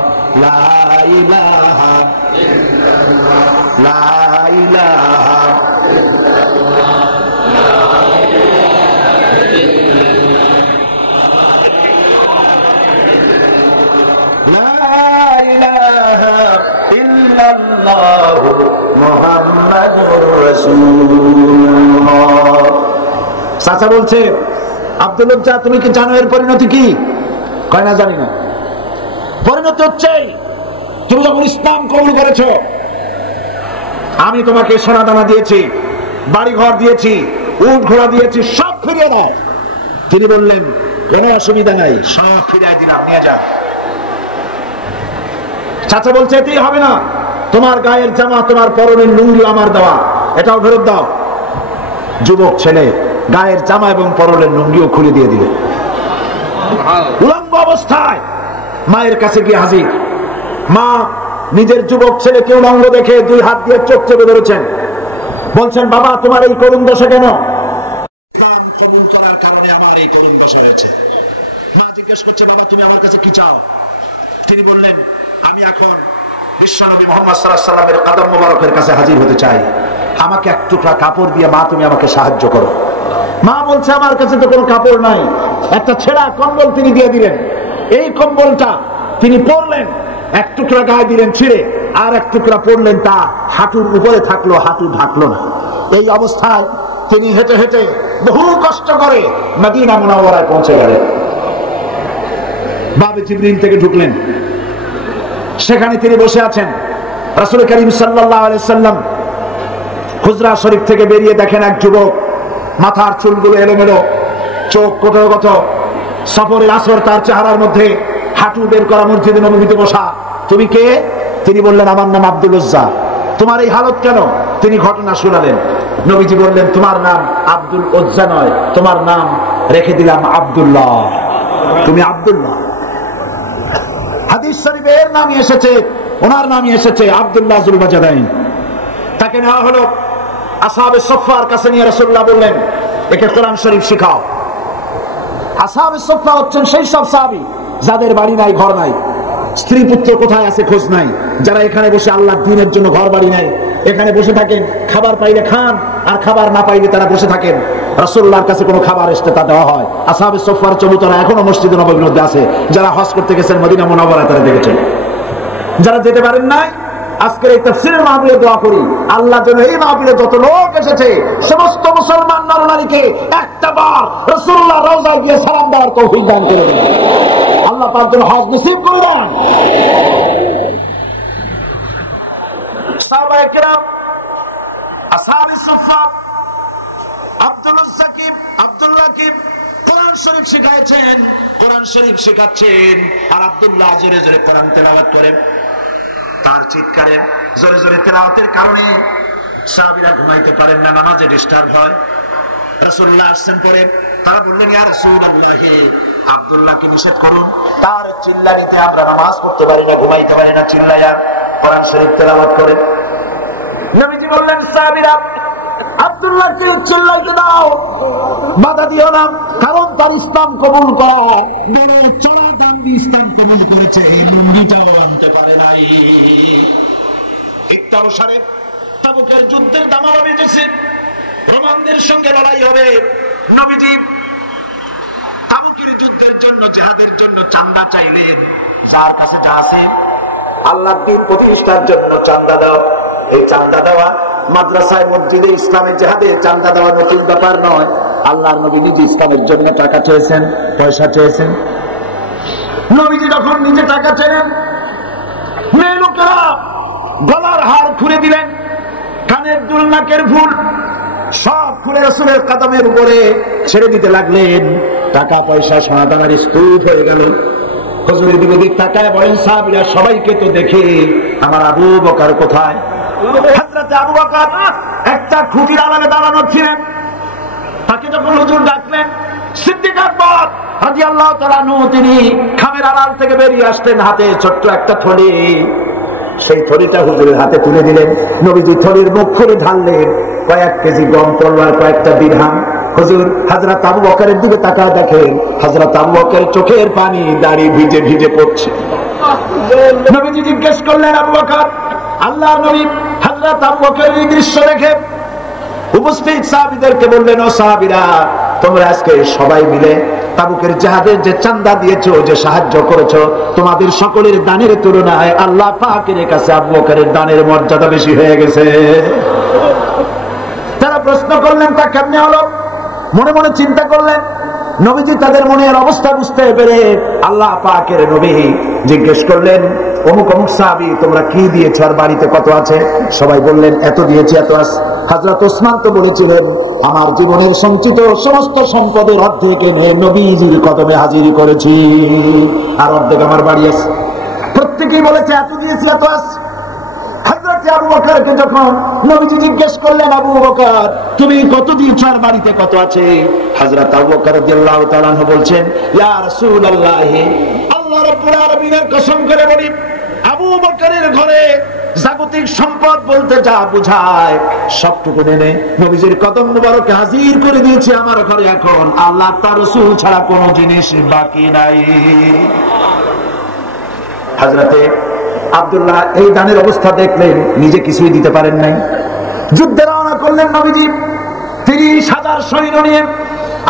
লা ইলাহা ইল্লাল্লাহ, লা ইলাহা চাচা বলছে, আব্দুল উজ্জা, তুমি কি জানো এর পরিণতি কি? কয় না, জানি না। পরিণতি হচ্ছে, তুমি যখন ইসলাম কবুল করেছ, আমি তোমাকে সোনা দানা দিয়েছি, বাড়ি ঘর দিয়েছি, উট ঘোড়া দিয়েছি, সব ফিরিয়ে দাও। তিনি বললেন, কোনো অসুবিধা নাই, সব ফিরিয়ে দিলাম, নিয়ে যা। চাচা বলছে, এতেই হবে না, তোমার গায়ের জামা, তোমার পরনের লুঙ্গি আমার দেওয়া, এটাও ফেরত দাও। যুবক ছেলে গায়ের জামা এবং পরনের লুঙ্গিও খুলে দিয়ে দিলে। উলঙ্গ অবস্থায় মায়ের কাছে গিয়ে হাজির। মা নিজের যুবক ছেলেকে উলঙ্গ দেখে 2 হাত দিয়ে চোখ চেপে ধরেছেন। বলছেন, বাবা, তোমার এই করুণ দশা কেন? ইসলাম কবুল করার কারণে আমার এই করুণ দশা হয়েছে। মা জিজ্ঞেস করছে, বাবা, তুমি আমার কাছে কি চাও? তিনি বললেন, আমি এখন বিশ্বনবী মুহাম্মদ সাল্লাল্লাহু আলাইহি ওয়াসাল্লামের কদম মোবারকের কাছে হাজির হতে চাই। আমাকে এক টুকরা কাপড় দিয়ে মা তুমি আমাকে সাহায্য করো। মা বলছে, আমার কাছে তো কোনো কাপড় নাই। একটা ছেঁড়া কম্বল তিনি দিয়ে দিলেন। এই কম্বলটা তিনি পরলেন, এক টুকরা গায়ে দিলেন ছিঁড়ে, আর এক টুকরা পরলেন, তা হাঁটুর উপরে থাকলো, হাঁটু ঢাকলো না। এই অবস্থায় তিনি হেঁটে হেঁটে বহু কষ্ট করে মদিনা মুনাওয়ারায় পৌঁছে গেলেন। বাবে জিবরিল থেকে ঢুকলেন, সেখানে তিনি বসে আছেন। রাসূল করিম সাল্লাল্লাহু আলাইহি ওয়াসাল্লাম হুজরা শরীফ থেকে বেরিয়ে দেখেন এক যুবক, মাথার চুলগুলো এলোমেলো, চোখ কোটরগত, সফরের আসর তার চেহারার মধ্যে, হাঁটু বের করা, মসজিদে নববীতে বসা। তুমি কে? তিনি বললেন, আমার নাম আব্দুল উজ্জা। তোমার এই হালত কেন? তিনি ঘটনা শোনালেন। নবীজি বললেন, তোমার নাম আব্দুল উজ্জা নয়, তোমার নাম রেখে দিলাম আব্দুল্লাহ, তুমি আব্দুল্লাহ। হাদিস শরীফে এর নামই এসেছে, ওনার নামই এসেছে আব্দুল্লাহ যুল বাজাদাইন। তাকে নেওয়া হলো, আসহাবে সুফফার কাছে নিয়ে রাসূলুল্লাহ বললেন, একে কোরআন শরীফ শেখাও। আসহাবে সুফফা হচ্ছেন সেই সব সাহাবী যাদের বাড়ি নাই, ঘর নাই, স্ত্রী পুত্র কোথায় আছে খোঁজ নাই, যারা এখানে বসে আল্লাহর দ্বীনের জন্য ঘর বাড়ি নাই, এখানে বসে থাকেন, খাবার পাইলে খান, আর খাবার না পাইলে তারা বসে থাকেন। রাসূলুল্লাহর কাছে কোনো খাবার এসে তা দেওয়া হয়। আসহাবে সুফফার চবুতরা এখনো মসজিদে নববীর মধ্যে আছে। যারা হজ করতে গেছেন মদিনা মুনাওয়ারায় তারা দেখেছেন। যারা যেতে পারেন নাই, আজকের এই তাফসীরের মাহফিলে দোয়া করি, আল্লাহ যেন এই মাহফিলে যত লোক এসেছে সমস্ত মুসলমান নরনারীকে একটাবার রাসূলুল্লাহ রওজায় গিয়ে সালাম দেওয়ার তৌফিক দান করে দেন। আল্লাহ পাক যেন হজ নসিব করে দেন। সাহাবায়ে কেরাম, আসহাবে সুফফা, আব্দুল্লাহ কি কোরআন শরীফ শিখাচ্ছেন, কোরআন শরীফ শেখাচ্ছেন, আর আব্দুল্লাহ জোরে জোরে কোরআন তেলাওয়াত করেন। তার চিৎকারে, জোরে জোরে তেলাওয়াতের কারণে সাহাবীরা ঘুমাইতে পারেন না, নামাজে ডিস্টার্ব হয়। রাসূলুল্লাহ আসছেন পরে, তারা বললেন, ইয়া রাসূলুল্লাহ, আব্দুল্লাহকে নিষেধ করুন, তার চিল্লানিতে আমরা নামাজ পড়তে পারি না, ঘুমাইতে পারি না, চিল্লায়া কোরআন শরীফ তেলাওয়াত করেন। নবীজি বললেন, সাহাবীরা, আব্দুল্লাহকে চিল্লাইতে দাও, বাধা দিও না, কারণ তার ইসলাম কবুল করা দিনের চড়া দাম দিয়ে ইসলাম কবুল করেছে, এই মুন্ডিটাও আনতে পারে নাই। ইত্যানুসারে তাবুকের যুদ্ধের দামামা বেজেছে, রোমানদের সঙ্গে লড়াই হবে। নবীজি তাবুকের যুদ্ধের জন্য, জিহাদের জন্য চাঁদা চাইলেন। যার কাছে যা আছে, আল্লাহর দ্বীন প্রতিষ্ঠার জন্য চাঁদা দাও। এই চাঁদা দেওয়া মাদ্রাসায়, মসজিদে, ইসলামের জিহাদে চাঁদা দেওয়া নতুন ব্যাপার নয়। আল্লাহর নবী নিজে ইসলামের জন্য টাকা চেয়েছেন, পয়সা চেয়েছেন। নবীজি যখন নিজে টাকা চেলেন, মেয়ে লোকেরা গলার হার খুলে দিলেন, কানের দুল, নাকের ফুল সব খুলে রাসূলের কদমের উপরে ছেড়ে দিতে লাগলেন। টাকা পয়সা সোনাদানার স্তূপ হয়ে গেল। হুজুরের দিকে তাকায় বলেন, সাহাবীরা সবাইকে তো দেখে আমার আবু বকর কোথায়? হযরত আবু বকর একটা খুঁটির আড়ালে দাঁড়ানো ছিলেন। তাকে যখন হুজুর ডাকলেন, সিদ্দিক আকবর রাদিয়াল্লাহু তাআলা আনহু তিনি খামের আড়াল থেকে বেরিয়ে আসলেন, হাতে ছোট্ট একটা থলি। সেই থলিটা হুজুরের হাতে তুলে দিলেন। নবীজি থলির মুখ খুলে ঢাললেন কয়েক কেজি গম, তলোয়ার, কয়েকটা দিরহাম। হুজুর হযরত আবু বকরের দিকে তাকায় দেখেন, হযরত আবু বকরের চোখের পানি দাঁড়িয়ে ভিজে ভিজে পড়ছে। নবীজি জিজ্ঞেস করলেন, আবু বকর, আল্লাহর নবী হযরত আবু বকরের এই দৃশ্য দেখে উপস্থিত সাহাবীদেরকে বললেন, ও সাহাবীরা, তোমরা আজকে সবাই মিলে তাবুকের জিহাদের যে চাঁদা দিয়েছো, যে সাহায্য করেছো, তোমাদের সকলের দানের তুলনায় আল্লাহ পাকের কাছে আবু বকরের দানের মর্যাদা বেশি হয়ে গেছে। তারা প্রশ্ন করলেন, তা কেমনে হলো? মনে মনে চিন্তা করলেন। নবীজি তাদের মনের অবস্থা বুঝতে পেরে আল্লাহ পাকের নবী জিজ্ঞেস করলেন, অমুক অমুক সাহাবী, তোমরা কি দিয়েছ আর বাড়িতে কত আছে? সবাই বললেন, এত দিয়েছি, এত আছে। হযরত ওসমান তো বলেছিলেন, আমার জীবনের সঞ্চিত সমস্ত সম্পদের অর্ধেক এনে নবীজির কদমে হাজির করেছি, আর অর্ধেক আমার বাড়ি আছে। প্রত্যেকেই বলেছে, এত দিয়েছি, এত আছে। হযরত আবু বকরকে যখন নবীজি জিজ্ঞেস করলেন, আবু বকর, তুমি কত দিয়েছ আর বাড়িতে কত আছে? হযরত আবু বকর রাদিয়াল্লাহু তাআলা আনহু বলছেন, ইয়া রাসূলুল্লাহ, আল্লাহ রাব্বুল আলামিনের কসম করে বলি, আবু বকরের ঘরে জাগতিক সম্পদ বলতে যা বোঝায় সবটুকু এনে নবীজির কদম মুবারকে হাজির করে দিয়েছি আমার ঘরে। এখন আল্লাহ তার রাসূল ছাড়া কোনো জিনিস বাকি নাই। হযরতে আব্দুল্লাহ এই দানের অবস্থা দেখলেন, নিজে কিছুই দিতে পারেন নাই। যুদ্ধে রওনা করলেন নবীজি, 30,000 সৈন্য নিয়ে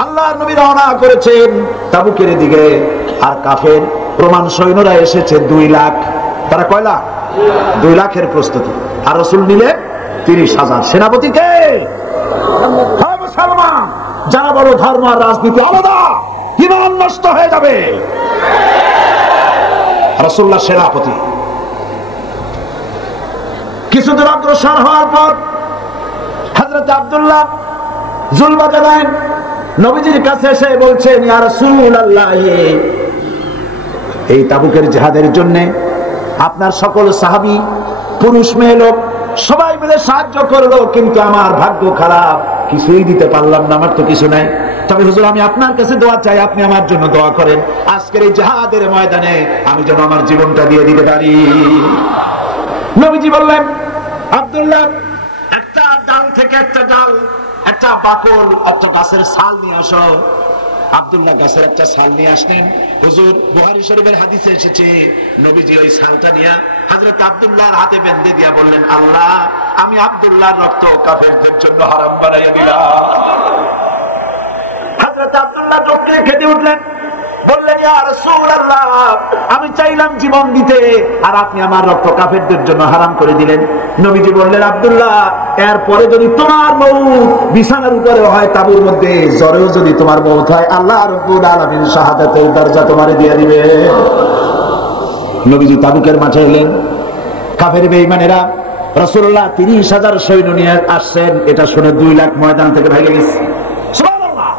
আল্লাহর নবী রওনা করেছেন তাবুকের দিকে। আর কাফের রোমান সৈন্যরা এসেছে 2 লাখ। তারা কয় লাখ? 2 লাখের প্রস্তুতি। আর রাসূল নিলে 30,000। সেনাপতি কে? মুসলমান। যারা বড় ধর্ম আর রাজনীতি আলাদা, ঈমান নষ্ট হয়ে যাবে। রাসূলুল্লাহ সেনাপতি। কিছুদূর অগ্রসর হওয়ার পর হযরত আব্দুল্লাহ জুলবাজারাইন নবীজির কাছে এসে বলছেন, ইয়া রাসূলুল্লাহ, এই তাবুকের জিহাদের জন্য আপনার সকল সাহাবী, পুরুষ মেয়ে লোক সবাই মিলে সাহায্য করলো, কিন্তু আমার ভাগ্য খারাপ, কিছুই দিতে পারলাম না, আমার তো কিছু নাই। তবে হুজুর, আমি আপনার কাছে দোয়া চাই, আপনি আমার জন্য দোয়া করেন, আজকের এই জিহাদের ময়দানে আমি যেন আমার জীবনটা দিয়ে দিতে পারি। নবীজি বললেন, আব্দুল্লাহ, একটা ডাল থেকে একটা ডাল, একটা বাকল, একটা গাছের ছাল নিয়ে আসো। আব্দুল্লাহ গাছের একটা ছাল নিয়ে আসলেন। হুজুর, বুখারী শরীফের হাদিসে এসেছে, নবীজি ওই ছালটা নিয়ে হযরত আব্দুল্লাহর হাতে বেঁধে দিয়া বললেন, আল্লাহ, আমি আব্দুল্লাহর রক্ত কাফেরদের জন্য হারাম বানাইয়া দিলাম। হযরত আব্দুল্লাহ চোখে খেতে উঠলেন, বললেন, ইয়া রাসূলুল্লাহ, আমি চাইলাম জীবন দিতে, আর আপনি আমার রক্ত কাফেরদের জন্য হারাম করে দিলেন। নবীজি বললেন, আব্দুল্লাহ, এরপরে যদি তোমার মউত বিছানার উপরে হয়, তাবুর মধ্যে জ্বরেও যদি তোমার মউত হয়, আল্লাহ রাব্বুল আলামিন শাহাদাতের দরজা তোমারে দিয়ে দিবে। নবীজি তাবুকের মাঠে এলেন। কাফের বেঈমানেরা রাসূলুল্লাহ 30,000 সৈন্য নিয়ে আসছেন, এটা শুনে 2 লাখ ময়দান থেকে ভেঙে গেছে। সুবহানাল্লাহ।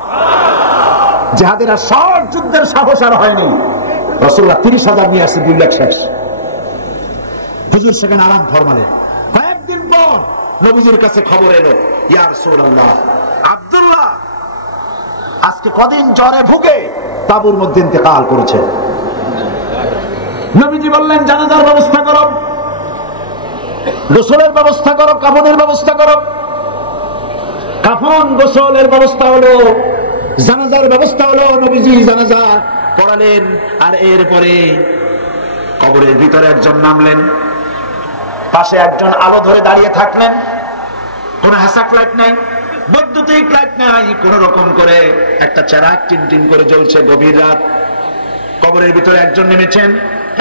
জিহাদের সব যুদ্ধের সাহস আর হয়নি। রাসূলুল্লাহ 30,000 নিয়ে আসছে, 2 লাখ শেষ। হুজুর সেখানে আরাম ফরমালেন। কয়েকদিন পর নবীজির কাছে খবর এলো, ইয়া রাসূলুল্লাহ, আব্দুল্লাহ আজকে কদিন জ্বরে ভুগে তাবুর মধ্যে ইন্তেকাল করেছে। নবীজি বললেন, জানাজার ব্যবস্থা করো, গোসলের ব্যবস্থা করো, কাফনের ব্যবস্থা করো। কাফন গোসলের ব্যবস্থা হলো, জানাজার ব্যবস্থা হলো। নবীজি জানাজা পড়ালেন। আর এরপরে কবরের ভিতরে একজন নামলেন, পাশে একজন আলো ধরে দাঁড়িয়ে থাকলেন। কোন হ্যাসাক লাইট নাই, বৈদ্যুতিক লাইট নাই, কোন রকম করে একটা চেরাগ টিনটিন করে জ্বলছে। গভীর রাত। কবরের ভিতরে একজন নেমেছেন,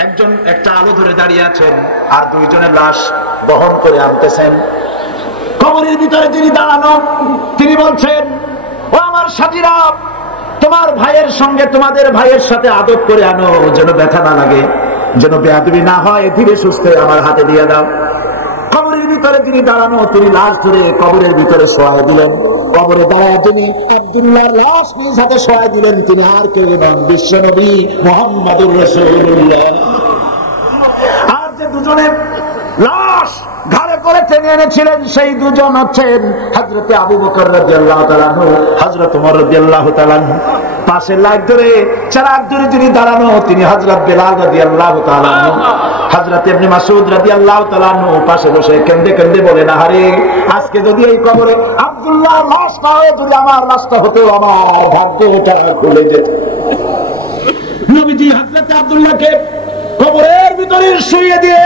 একজন একটা আলো ধরে দাঁড়িয়ে আছেন, আর 2 জনের লাশ বহন করে আনতেছেন। কবরের ভিতরে যিনি দাঁড়ানো, তিনি বলছেন, ও আমার আমার সাথীরা, তোমার ভাইয়ের সঙ্গে তোমাদের ভাইয়ের সাথে আদব করে আনো, যেন ব্যথা না লাগে, যেন বেয়াদবি না হয়, ধীরে সুস্থে আমার হাতে দিয়ে দাও। কবরের ভিতরে তিনি দাঁড়ানো, তিনি লাশ ধরে কবরের ভিতরে শোয়াই দিলেন। কবরে দাঁড়ায় তিনি আব্দুল্লাহর লাশ নিজ হাতে শোয়াই দিলেন। তিনি আর কেউ নন, বিশ্বনবী মুহাম্মদুর রাসূলুল্লাহ। আর যে দুজনের লাশ ঘাড়ে করে টেনে এনেছিলেন, সেই দুজন হচ্ছেন হযরত আবু বকর রাদিয়াল্লাহু তাআলা আনহু, হযরত ওমর রাদিয়াল্লাহু তাআলা আনহু। পাশে লাইট ধরে চারাক ধরে যিনি দাঁড়ানো, তিনি হযরত বেলাল রাদিয়াল্লাহু তাআলা আনহু। হযরত ইবনে মাসউদ রাদিয়াল্লাহু তাআলা আনহু পাশে বসে কেঁদে কেঁদে বলেন, আরে আজকে যদি এই কবরে আব্দুল্লাহ লাশ না হয়ে যদি আমার লাশটা হতো, আমার ভাগ্যটা খুলে যেত। নবীজি হযরত আব্দুল্লাহকে কবরের ভিতরে শুইয়ে দিয়ে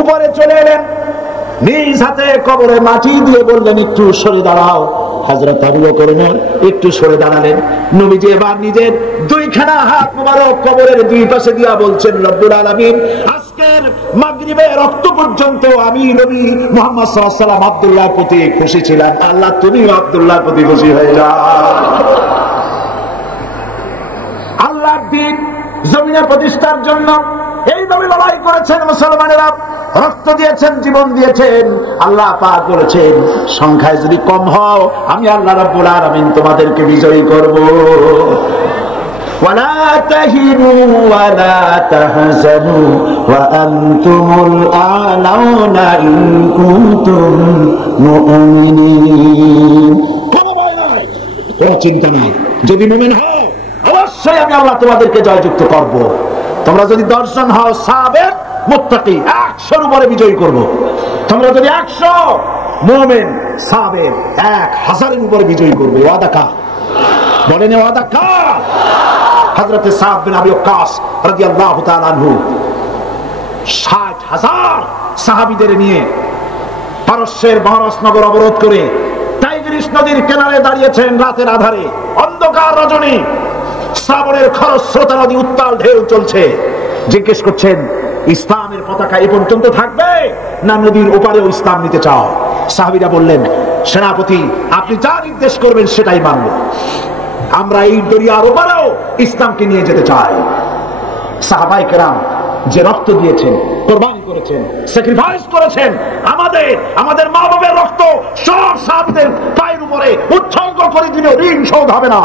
উপরে চলে এলেন, নিজ হাতে কবরে মাটি দিয়ে বললেন, একটু সরে দাঁড়াও। হযরত আবু বকর একটু সরে দাঁড়ালেন। নবীজি এবার নিজের দুইখানা হাত মোবারক কবরের দুই পাশে দিয়া বলছেন, রব্বুল আলামিন, আজকের মাগরিবের রক্ত পর্যন্ত আমি নবী মুহাম্মদ সাল্লাল্লাহু আলাইহি ওয়াসাল্লাম আব্দুল্লাহর প্রতি খুশি ছিলাম, আল্লাহ তুমি আব্দুল্লাহর প্রতি খুশি হয়ে যাও। আল্লাহর দ্বীন জমিনে প্রতিষ্ঠার জন্য এই নবী লড়াই করেছেন, মুসলমানেরা রক্ত দিয়েছেন, জীবন দিয়েছেন। আল্লাহ পাক বলেছেন, সংখ্যায় যদি কম হও, আমি আল্লাহ রাব্বুল আলামিন তোমাদেরকে বিজয়ী করব। ওয়ালা তাহিনু ওয়ালা তাহজানু ওয়া আনতুমুল আ'লাউনা ইন কুনতুম মুমিনিন। কোনো ভয় নাই, কোনো চিন্তা নাই, যদি মুমিন হও অবশ্যই আমি আল্লাহ তোমাদেরকে জয়যুক্ত করব। তোমরা যদি 10 জন হও সাবেক মুত্তাকি, 100-এর উপরে বিজয়ী করব। তোমরা যদি 100 মুমিন সাবেক 1000-এর উপরে বিজয়ী করবে। ওয়াদা কা বলেন, ওয়াদা কা? হযরত সাদ বিন আবি ওয়াক্কাস রাদিয়াল্লাহু তাআলা আনহু 60,000 সাহাবীদের নিয়ে পারস্যের বারসনগর অবরোধ করে টাইগ্রিস নদীর কিনারে দাঁড়িয়েছেন। রাতের আধারে, অন্ধকার রজনী, শ্রাবণের খরস্রোতা নদী, উত্তাল ঢেউ চলছে। জিজ্ঞেস করছেন, ইসলামের পতাকা এই পর্যন্ত থাকবে না নদীর ওপারেও ইসলাম নিতে চাও? সাহাবীরা বললেন, সেনাপতি আপনি যা নির্দেশ করবেন সেটাই মানব, আমরা এই দরিয়ার ওপারেও ইসলামকে নিয়ে যেতে চাই। সাহাবায়ে কেরাম যে রক্ত দিয়েছেন, কোরবানি করেছেন, স্যাক্রিফাইস করেছেন, আমাদের মা বাবার রক্ত সব সাহাবীদের পায়ের উপরে উৎসর্গ করে দিলে ঋণ শোধ হবে না।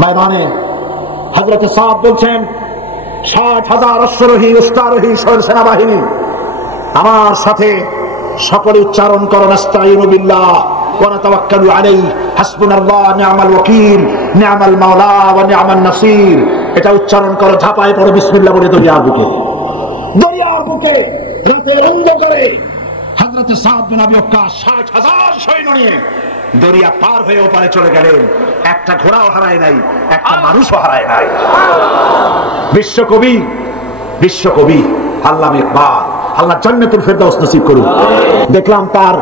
ময়দানে হযরত সাদ বলছেন, 60,000 অশ্বারোহী উস্তারোহী সেনাবাহিনী আমার সাথে, সকলে উচ্চারণ করো, নাস্তাঈনু বিল্লাহ ওয়া নাতাওয়াক্কালু আলাইহি হাসবুনাল্লাহ নি'মাল ওয়াকিল নি'মাল মাওলা ওয়া নি'মান নাসির। এটা উচ্চারণ করো, ঝাঁপায় পড়ো বিসমিল্লাহ বলে দরিয়ার বুকে রাতের অন্ধকারে হযরত সাদ বিন আবি ওয়াক্কাস 60,000 সৈন্য নিয়ে দরিয়া পার হয়ে ওপারে চলে গেলেন। একটা ঘোড়াও হারায় নাই, একটা মানুষও হারায় নাই। বিশ্বকবি আল্লামা ইকবাল, আল্লাহ জান্নাতুল ফেরদাউস নসিব করুন, দেখলাম তার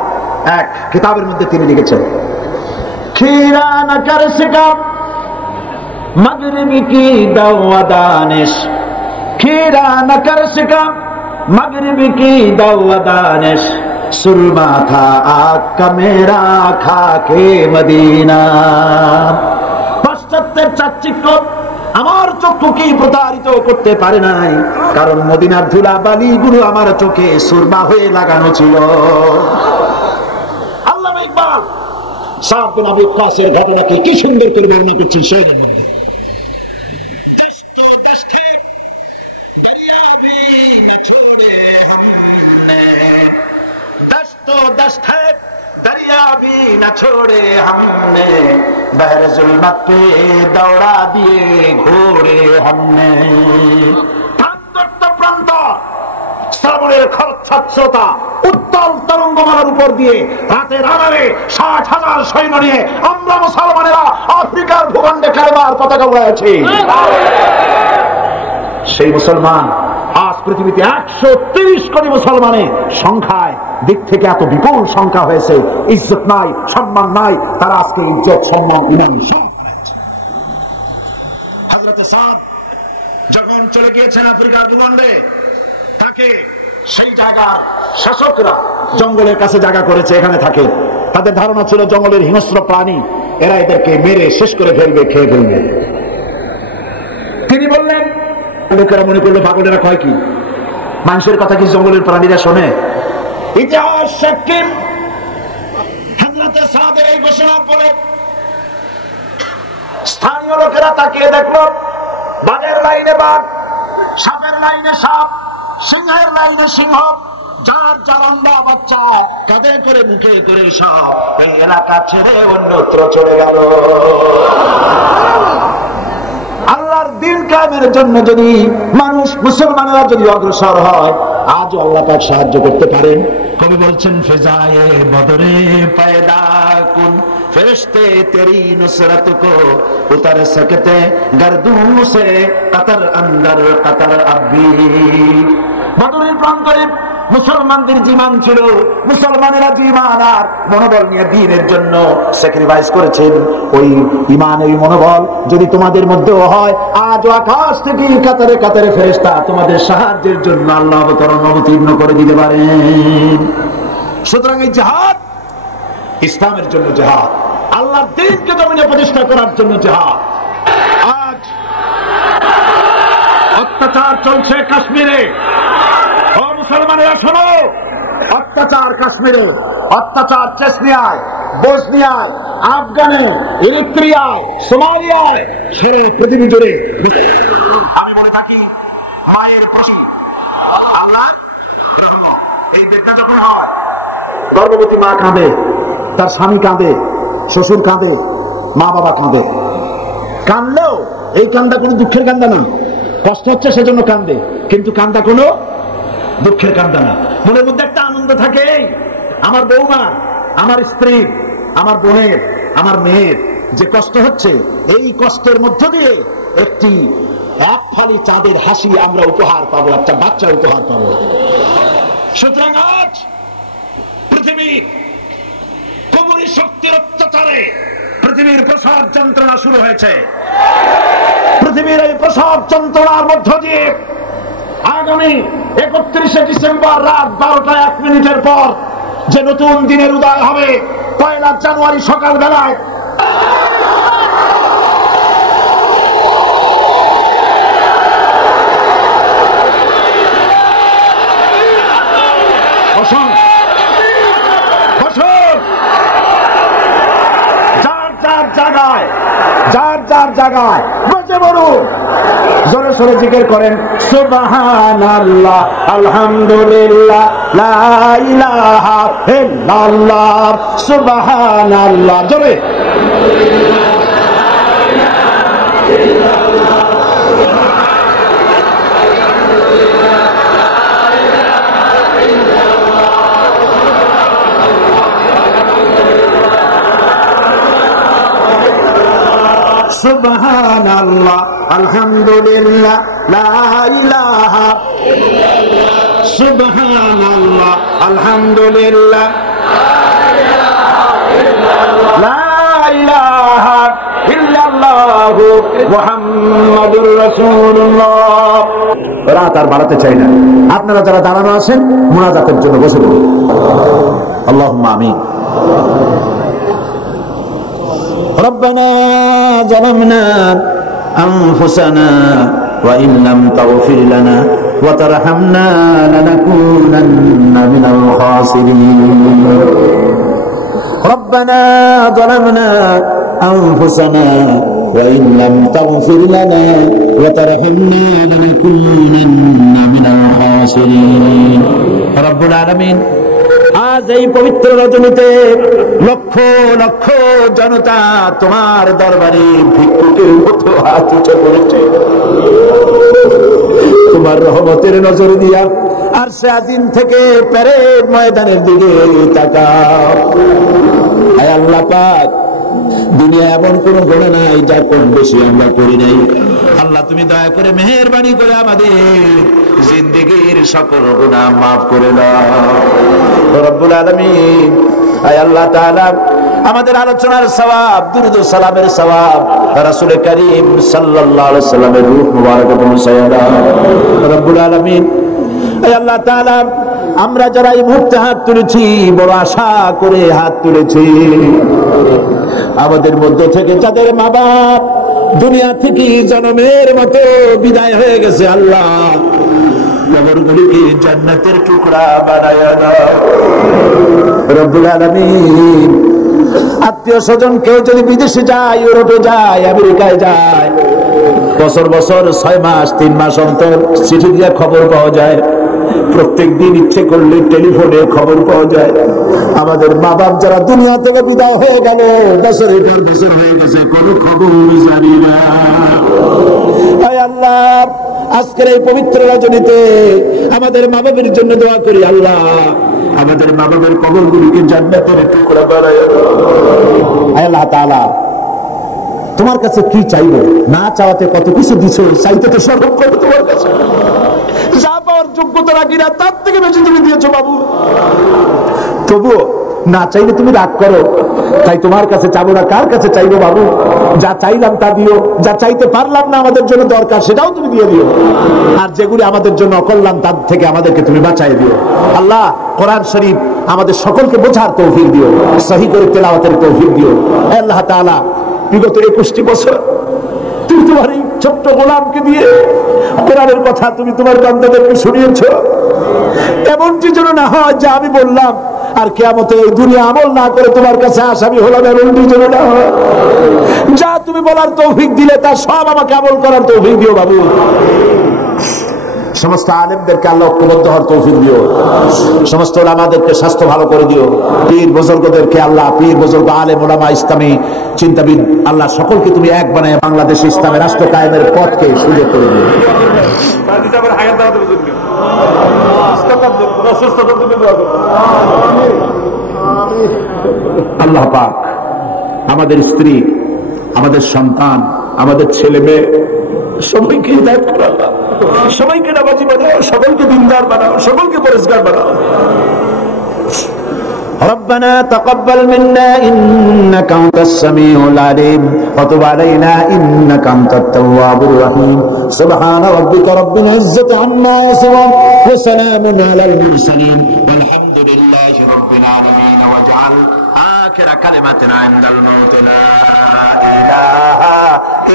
এক কিতাবের মধ্যে তিনি লিখেছেন, খিরা না কর সকা মগরিবি কি দাওয়াদানিশ, খিরা না কর সকা मगरिब की दावदानिश, सुरमा था आग का मेरा खाके मदीना। পাশ্চাত্যের চাকচিক্য আমার চক্ষুকে প্রতারিত করতে পারে নাই, কারণ মদিনার ধুলা বালি গুলো আমার চোখে সুরমা হয়ে লাগানো ছিল। আল্লামা ইকবাল সাদ বিন আবি ওয়াক্কাসের ঘটনাকে কি সুন্দর করে বর্ণনা করছেন। সেই दस्त है दरिया भी न छोड़े हमने, बहर जुल्मत पे दौड़ा दिए घोड़े हमने। প্রান্ত শ্রাবণের খরচ্ছতা উত্তাল তরঙ্গমালার উপর দিয়ে রাতের আধারে 60,000 সৈন্য নিয়ে আমরা মুসলমানেরা আফ্রিকার ভূখণ্ডে কালেমার পতাকা উড়াইছি। সেই মুসলমান আজ পৃথিবীতে 130 কোটি মুসলমানের সংখ্যায় দিক থেকে এত বিপুল সংখ্যা হয়েছে, ইজ্জত নাই, সম্মান নাই, তারা আজকে ইজ্জত, সম্মান, ইমান সব হারাচ্ছে। হযরত সাদ যখন চলে গিয়েছেন আফ্রিকার ভূখণ্ডে, তাকে সেই জায়গার শাসকরা জঙ্গলের কাছে জায়গা করেছে, এখানে থাকে। তাদের ধারণা ছিল জঙ্গলের হিংস্র প্রাণী, এরা এদেরকে মেরে শেষ করে ফেলবে, খেয়ে ফেলবে। তিনি বললেন, লোকেরা মনে করলো পাগলেরা কয় কি, মানুষের কথা কি জঙ্গলের প্রাণীরা শোনে? ইতিহাস সাক্ষী হযরতে সাদের এই ঘোষণার পরে স্থানীয় লোকেরা তাকিয়ে দেখলো, বাঘের লাইনে বাঘ, সাপের লাইনে সাপ, সিংহের লাইনে সিংহ, যার যার অন্ধা বাচ্চা কাঁধে করে মুখে করে সব এই এলাকা ছেড়ে অন্যত্র চলে গেল। আল্লাহর দ্বীন কায়েমের জন্য যদি মানুষ, মুসলমানেরা যদি অগ্রসর হয়, আজও আল্লাহ পাক সাহায্য করতে পারেন। কবি বলছেন, ফিজায়ে বদরে পয়দা কুন ফেরেশতে তেরি নুসরত কো উতার সকতে গর্দুন সে কতর আন্দর কতর আবি। বদরের প্রান্তরে মুসলমানদের জীবন ছিল, মুসলমানেরা জীবন আর মনোবল নিয়ে দ্বীনের জন্য স্যাক্রিফাইস করেছেন। ওই ঈমান, ওই মনোবল যদি তোমাদের মধ্যেও হয়, আজ আকাশ থেকে কাতারে কাতারে ফেরেশতা তোমাদের সাহায্যের জন্য আল্লাহ অবতীর্ণ করে দিতে পারেন। সুতরাং এই জিহাদ ইসলামের জন্য জিহাদ, আল্লাহর দ্বীনকে জমিনে প্রতিষ্ঠা করার জন্য জিহাদ। আজ অত্যাচার চলছে কাশ্মীরে। ও মুসলমানেরা শোনো, অত্যাচার কাশ্মীরে, অত্যাচার চেচনিয়ায়, বসনিয়ায়, আফগানে, ইরিত্রিয়ায়, সোমালিয়ায়, ছেড়ে পৃথিবী জুড়ে। আমি বলে থাকি, মায়ের খুশি আল্লাহ রহমত। এই বেদনা যখন হয়, গর্ভবতী মা কাঁদে, তার স্বামী কাঁদে, শ্বশুর কাঁদে, মা বাবা কাঁদে। কাঁদলেও এই কান্দা কোনো দুঃখের কান্দা না, কষ্ট হচ্ছে সেজন্য কান্দে, কিন্তু কান্দা কোনো দুঃখের কান্দা না। মনের মধ্যে একটা আনন্দ থাকে, আমার বৌমা, আমার স্ত্রী, আমার বোনের, আমার মেয়ের যে কষ্ট হচ্ছে, এই কষ্টের মধ্য দিয়ে একটি এক ফালি চাঁদের হাসি আমরা উপহার পাবো, একটা বাচ্চা উপহার পাবো। সুতরাং আজ পৃথিবীর কবরী শক্তির অত্যাচারে পৃথিবীর প্রসব যন্ত্রণা শুরু হয়েছে। পৃথিবীর এই প্রসব যন্ত্রণার মধ্য দিয়ে আগামী 31শে ডিসেম্বর রাত 12টা 1 মিনিটের পর যে নতুন দিনের উদয় হবে, 1 জানুয়ারি সকাল বেলায়, যার যার জায়গায় বসে বলুন, জোরে সোরে জিকির করেন, সুবহানাল্লাহ, আলহামদুলিল্লাহ, লা ইলাহা ইল্লাল্লাহ, সুবহানাল্লাহ, জোরে। সুবহানাল্লাহ, আলহামদুলিল্লাহ, লা ইলাহা ইল্লাল্লাহ, সুবহানাল্লাহ, আলহামদুলিল্লাহ, লা ইলাহা ইল্লাল্লাহ, মুহাম্মাদুর রাসূলুল্লাহ। রাত আর বাড়াতে চাই না, আপনারা যারা দাঁড়ানো আছেন মুনাজাতের জন্য বসে পড়ুন। আল্লাহুম্মা আমিন। ربنا ظلمنا أنفسنا وإن لم تغفر لنا وترحمنا لنكونن من الخاسرين. ربنا ظلمنا أنفسنا وإن لم تغفر لنا وترحمنا لنكونن من الخاسرين. رب العالمين, আজ এই পবিত্র রজনীতে লক্ষ লক্ষ জনতা তোমার দরবারে ভিক্ষুকের মতো হাত উঁচু করেছে তোমার রহমতের নজর দিয়া। আর সে আদিন থেকে প্যারেড ময়দানের দিকে তাকাও। আয় আল্লাহ পাক, দুনিয়া এমন কোন গুনাহ নাই যা কম বেশি আমরা করি নাই। আল্লাহ তুমি দয়া করে মেহেরবানি করে আমাদের জিন্দেগীর সকল গুনাহ মাফ করে দাও রব্বুল আলামিন। আয় আল্লাহ তাআলা, আমাদের আলোচনার সওয়াব, দুরূদ ও সালামের সওয়াব রাসূল করিম সাল্লাল্লাহু আলাইহি ওয়াসাল্লামের রূহ মুবারক পৌঁছায়া দাও রব্বুল আলামিন। আয় আল্লাহ তাআলা, আমরা যারা এই মুহূর্তে হাত তুলেছি বড় আশা করে হাত তুলেছি, আমাদের মধ্য থেকে যাদের মা বাপ দুনিয়া থেকে জন্মের মতো বিদায় হয়ে গেছে, আল্লাহ কবরগুলিকে জান্নাতের টুকরা বানায়া দাও রব্বুল আলামিন। আত্মীয় স্বজন কেউ যদি বিদেশে যায়, ইউরোপে যায়, আমেরিকায় যায়, বছর বছর 6 মাস 3 মাস অন্তর চিঠি দিয়ে খবর পাওয়া যায়, প্রত্যেক দিন ইচ্ছে করলে টেলিফোনে খবর পাওয়া যায়। আমাদের মা বাপ যারা দুনিয়া থেকে বিদায় হয়ে গেল, বছরের পর বছর হয়ে গেছে, কোনো খবর জানি না। আল্লাহ আজকের এই পবিত্র রজনীতে আমাদের মা বাবের জন্য দোয়া করি, আল্লাহ আমাদের মা বাবের কবরগুলিকে জান্নাতের টুকরা বানায়া দাও। আল্লাহ তাআলা তোমার কাছে কি চাইবো? না চাওয়াতে কত কিছু দিছো, চাইতে তো সব করো তোমার কাছে। যা পাওয়ার যোগ্যতা রাখি না, তার থেকে বেশি তুমি দিয়েছো বাবু। তবুও না চাইলে তুমি রাগ করো, তাই তোমার কাছে চাবো না, কার কাছে চাইবো বাবু? যা চাইলাম তা দিও, যা চাইতে পারলাম না আমাদের জন্য দরকার সেটাও তুমি দিয়ে দিও, আর যেগুলি আমাদের জন্য অকল্যাণ তার থেকে আমাদেরকে তুমি বাঁচাই দিও। আল্লাহ কোরআন শরীফ আমাদের সকলকে বোঝার তৌফিক দিও, সহি করে তেলাওয়াতের তৌফিক দিও। আল্লাহ তাআলা বিগত 21টি বছর তুমি তোমার এই ছোট্ট গোলামকে দিয়ে কোরআনের কথা তুমি তোমার বান্দাদেরকে শুনিয়েছো। এমনটি যেন না হয় যে আমি বললাম আর কিয়ামতে এই দুনিয়া আমল না করে তোমার কাছে আসামি হলাম, এমনটি যেন না হয়। যা তুমি বলার তৌফিক দিলে তার সব আমাকে আমল করার তৌফিক দিও বাবু। সমস্ত আলেমদেরকে আল্লাহ ঐক্যবদ্ধ হওয়ার তৌফিক দিও, সমস্ত ওলামাদেরকে স্বাস্থ্য ভালো করে দিও, পীর বুজুর্গদেরকে আল্লাহ, পীর বুজুর্গ আলেম ওলামা ইসলামী চিন্তাবিদ আল্লাহ সকলকে তুমি এক বানায় বাংলাদেশ ইসলামের রাষ্ট্র কায়েমের পথকে সুযোগ করে দিও। আল্লাহ পাক আমাদের স্ত্রী, আমাদের সন্তান, আমাদের ছেলে মেয়ে সবাইকে হিদায়াত করো আল্লাহ, সবাইকে নামাজি বানাও, সকলকে দিনদার বানাও, সকলকে পরিষ্কার বানাও। ربنا تقبل منا إنك أنت السميع العليم وتب علينا إنك أنت التواب الرحيم سبحان ربك رب العزة عما يصفون وسلام على المرسلين والحمد لله رب العالمين واجعل آخر كلمتنا عند الموت لا إله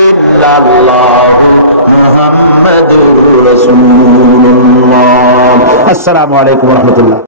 إلا الله محمد رسول الله. السلام عليكم ورحمة الله.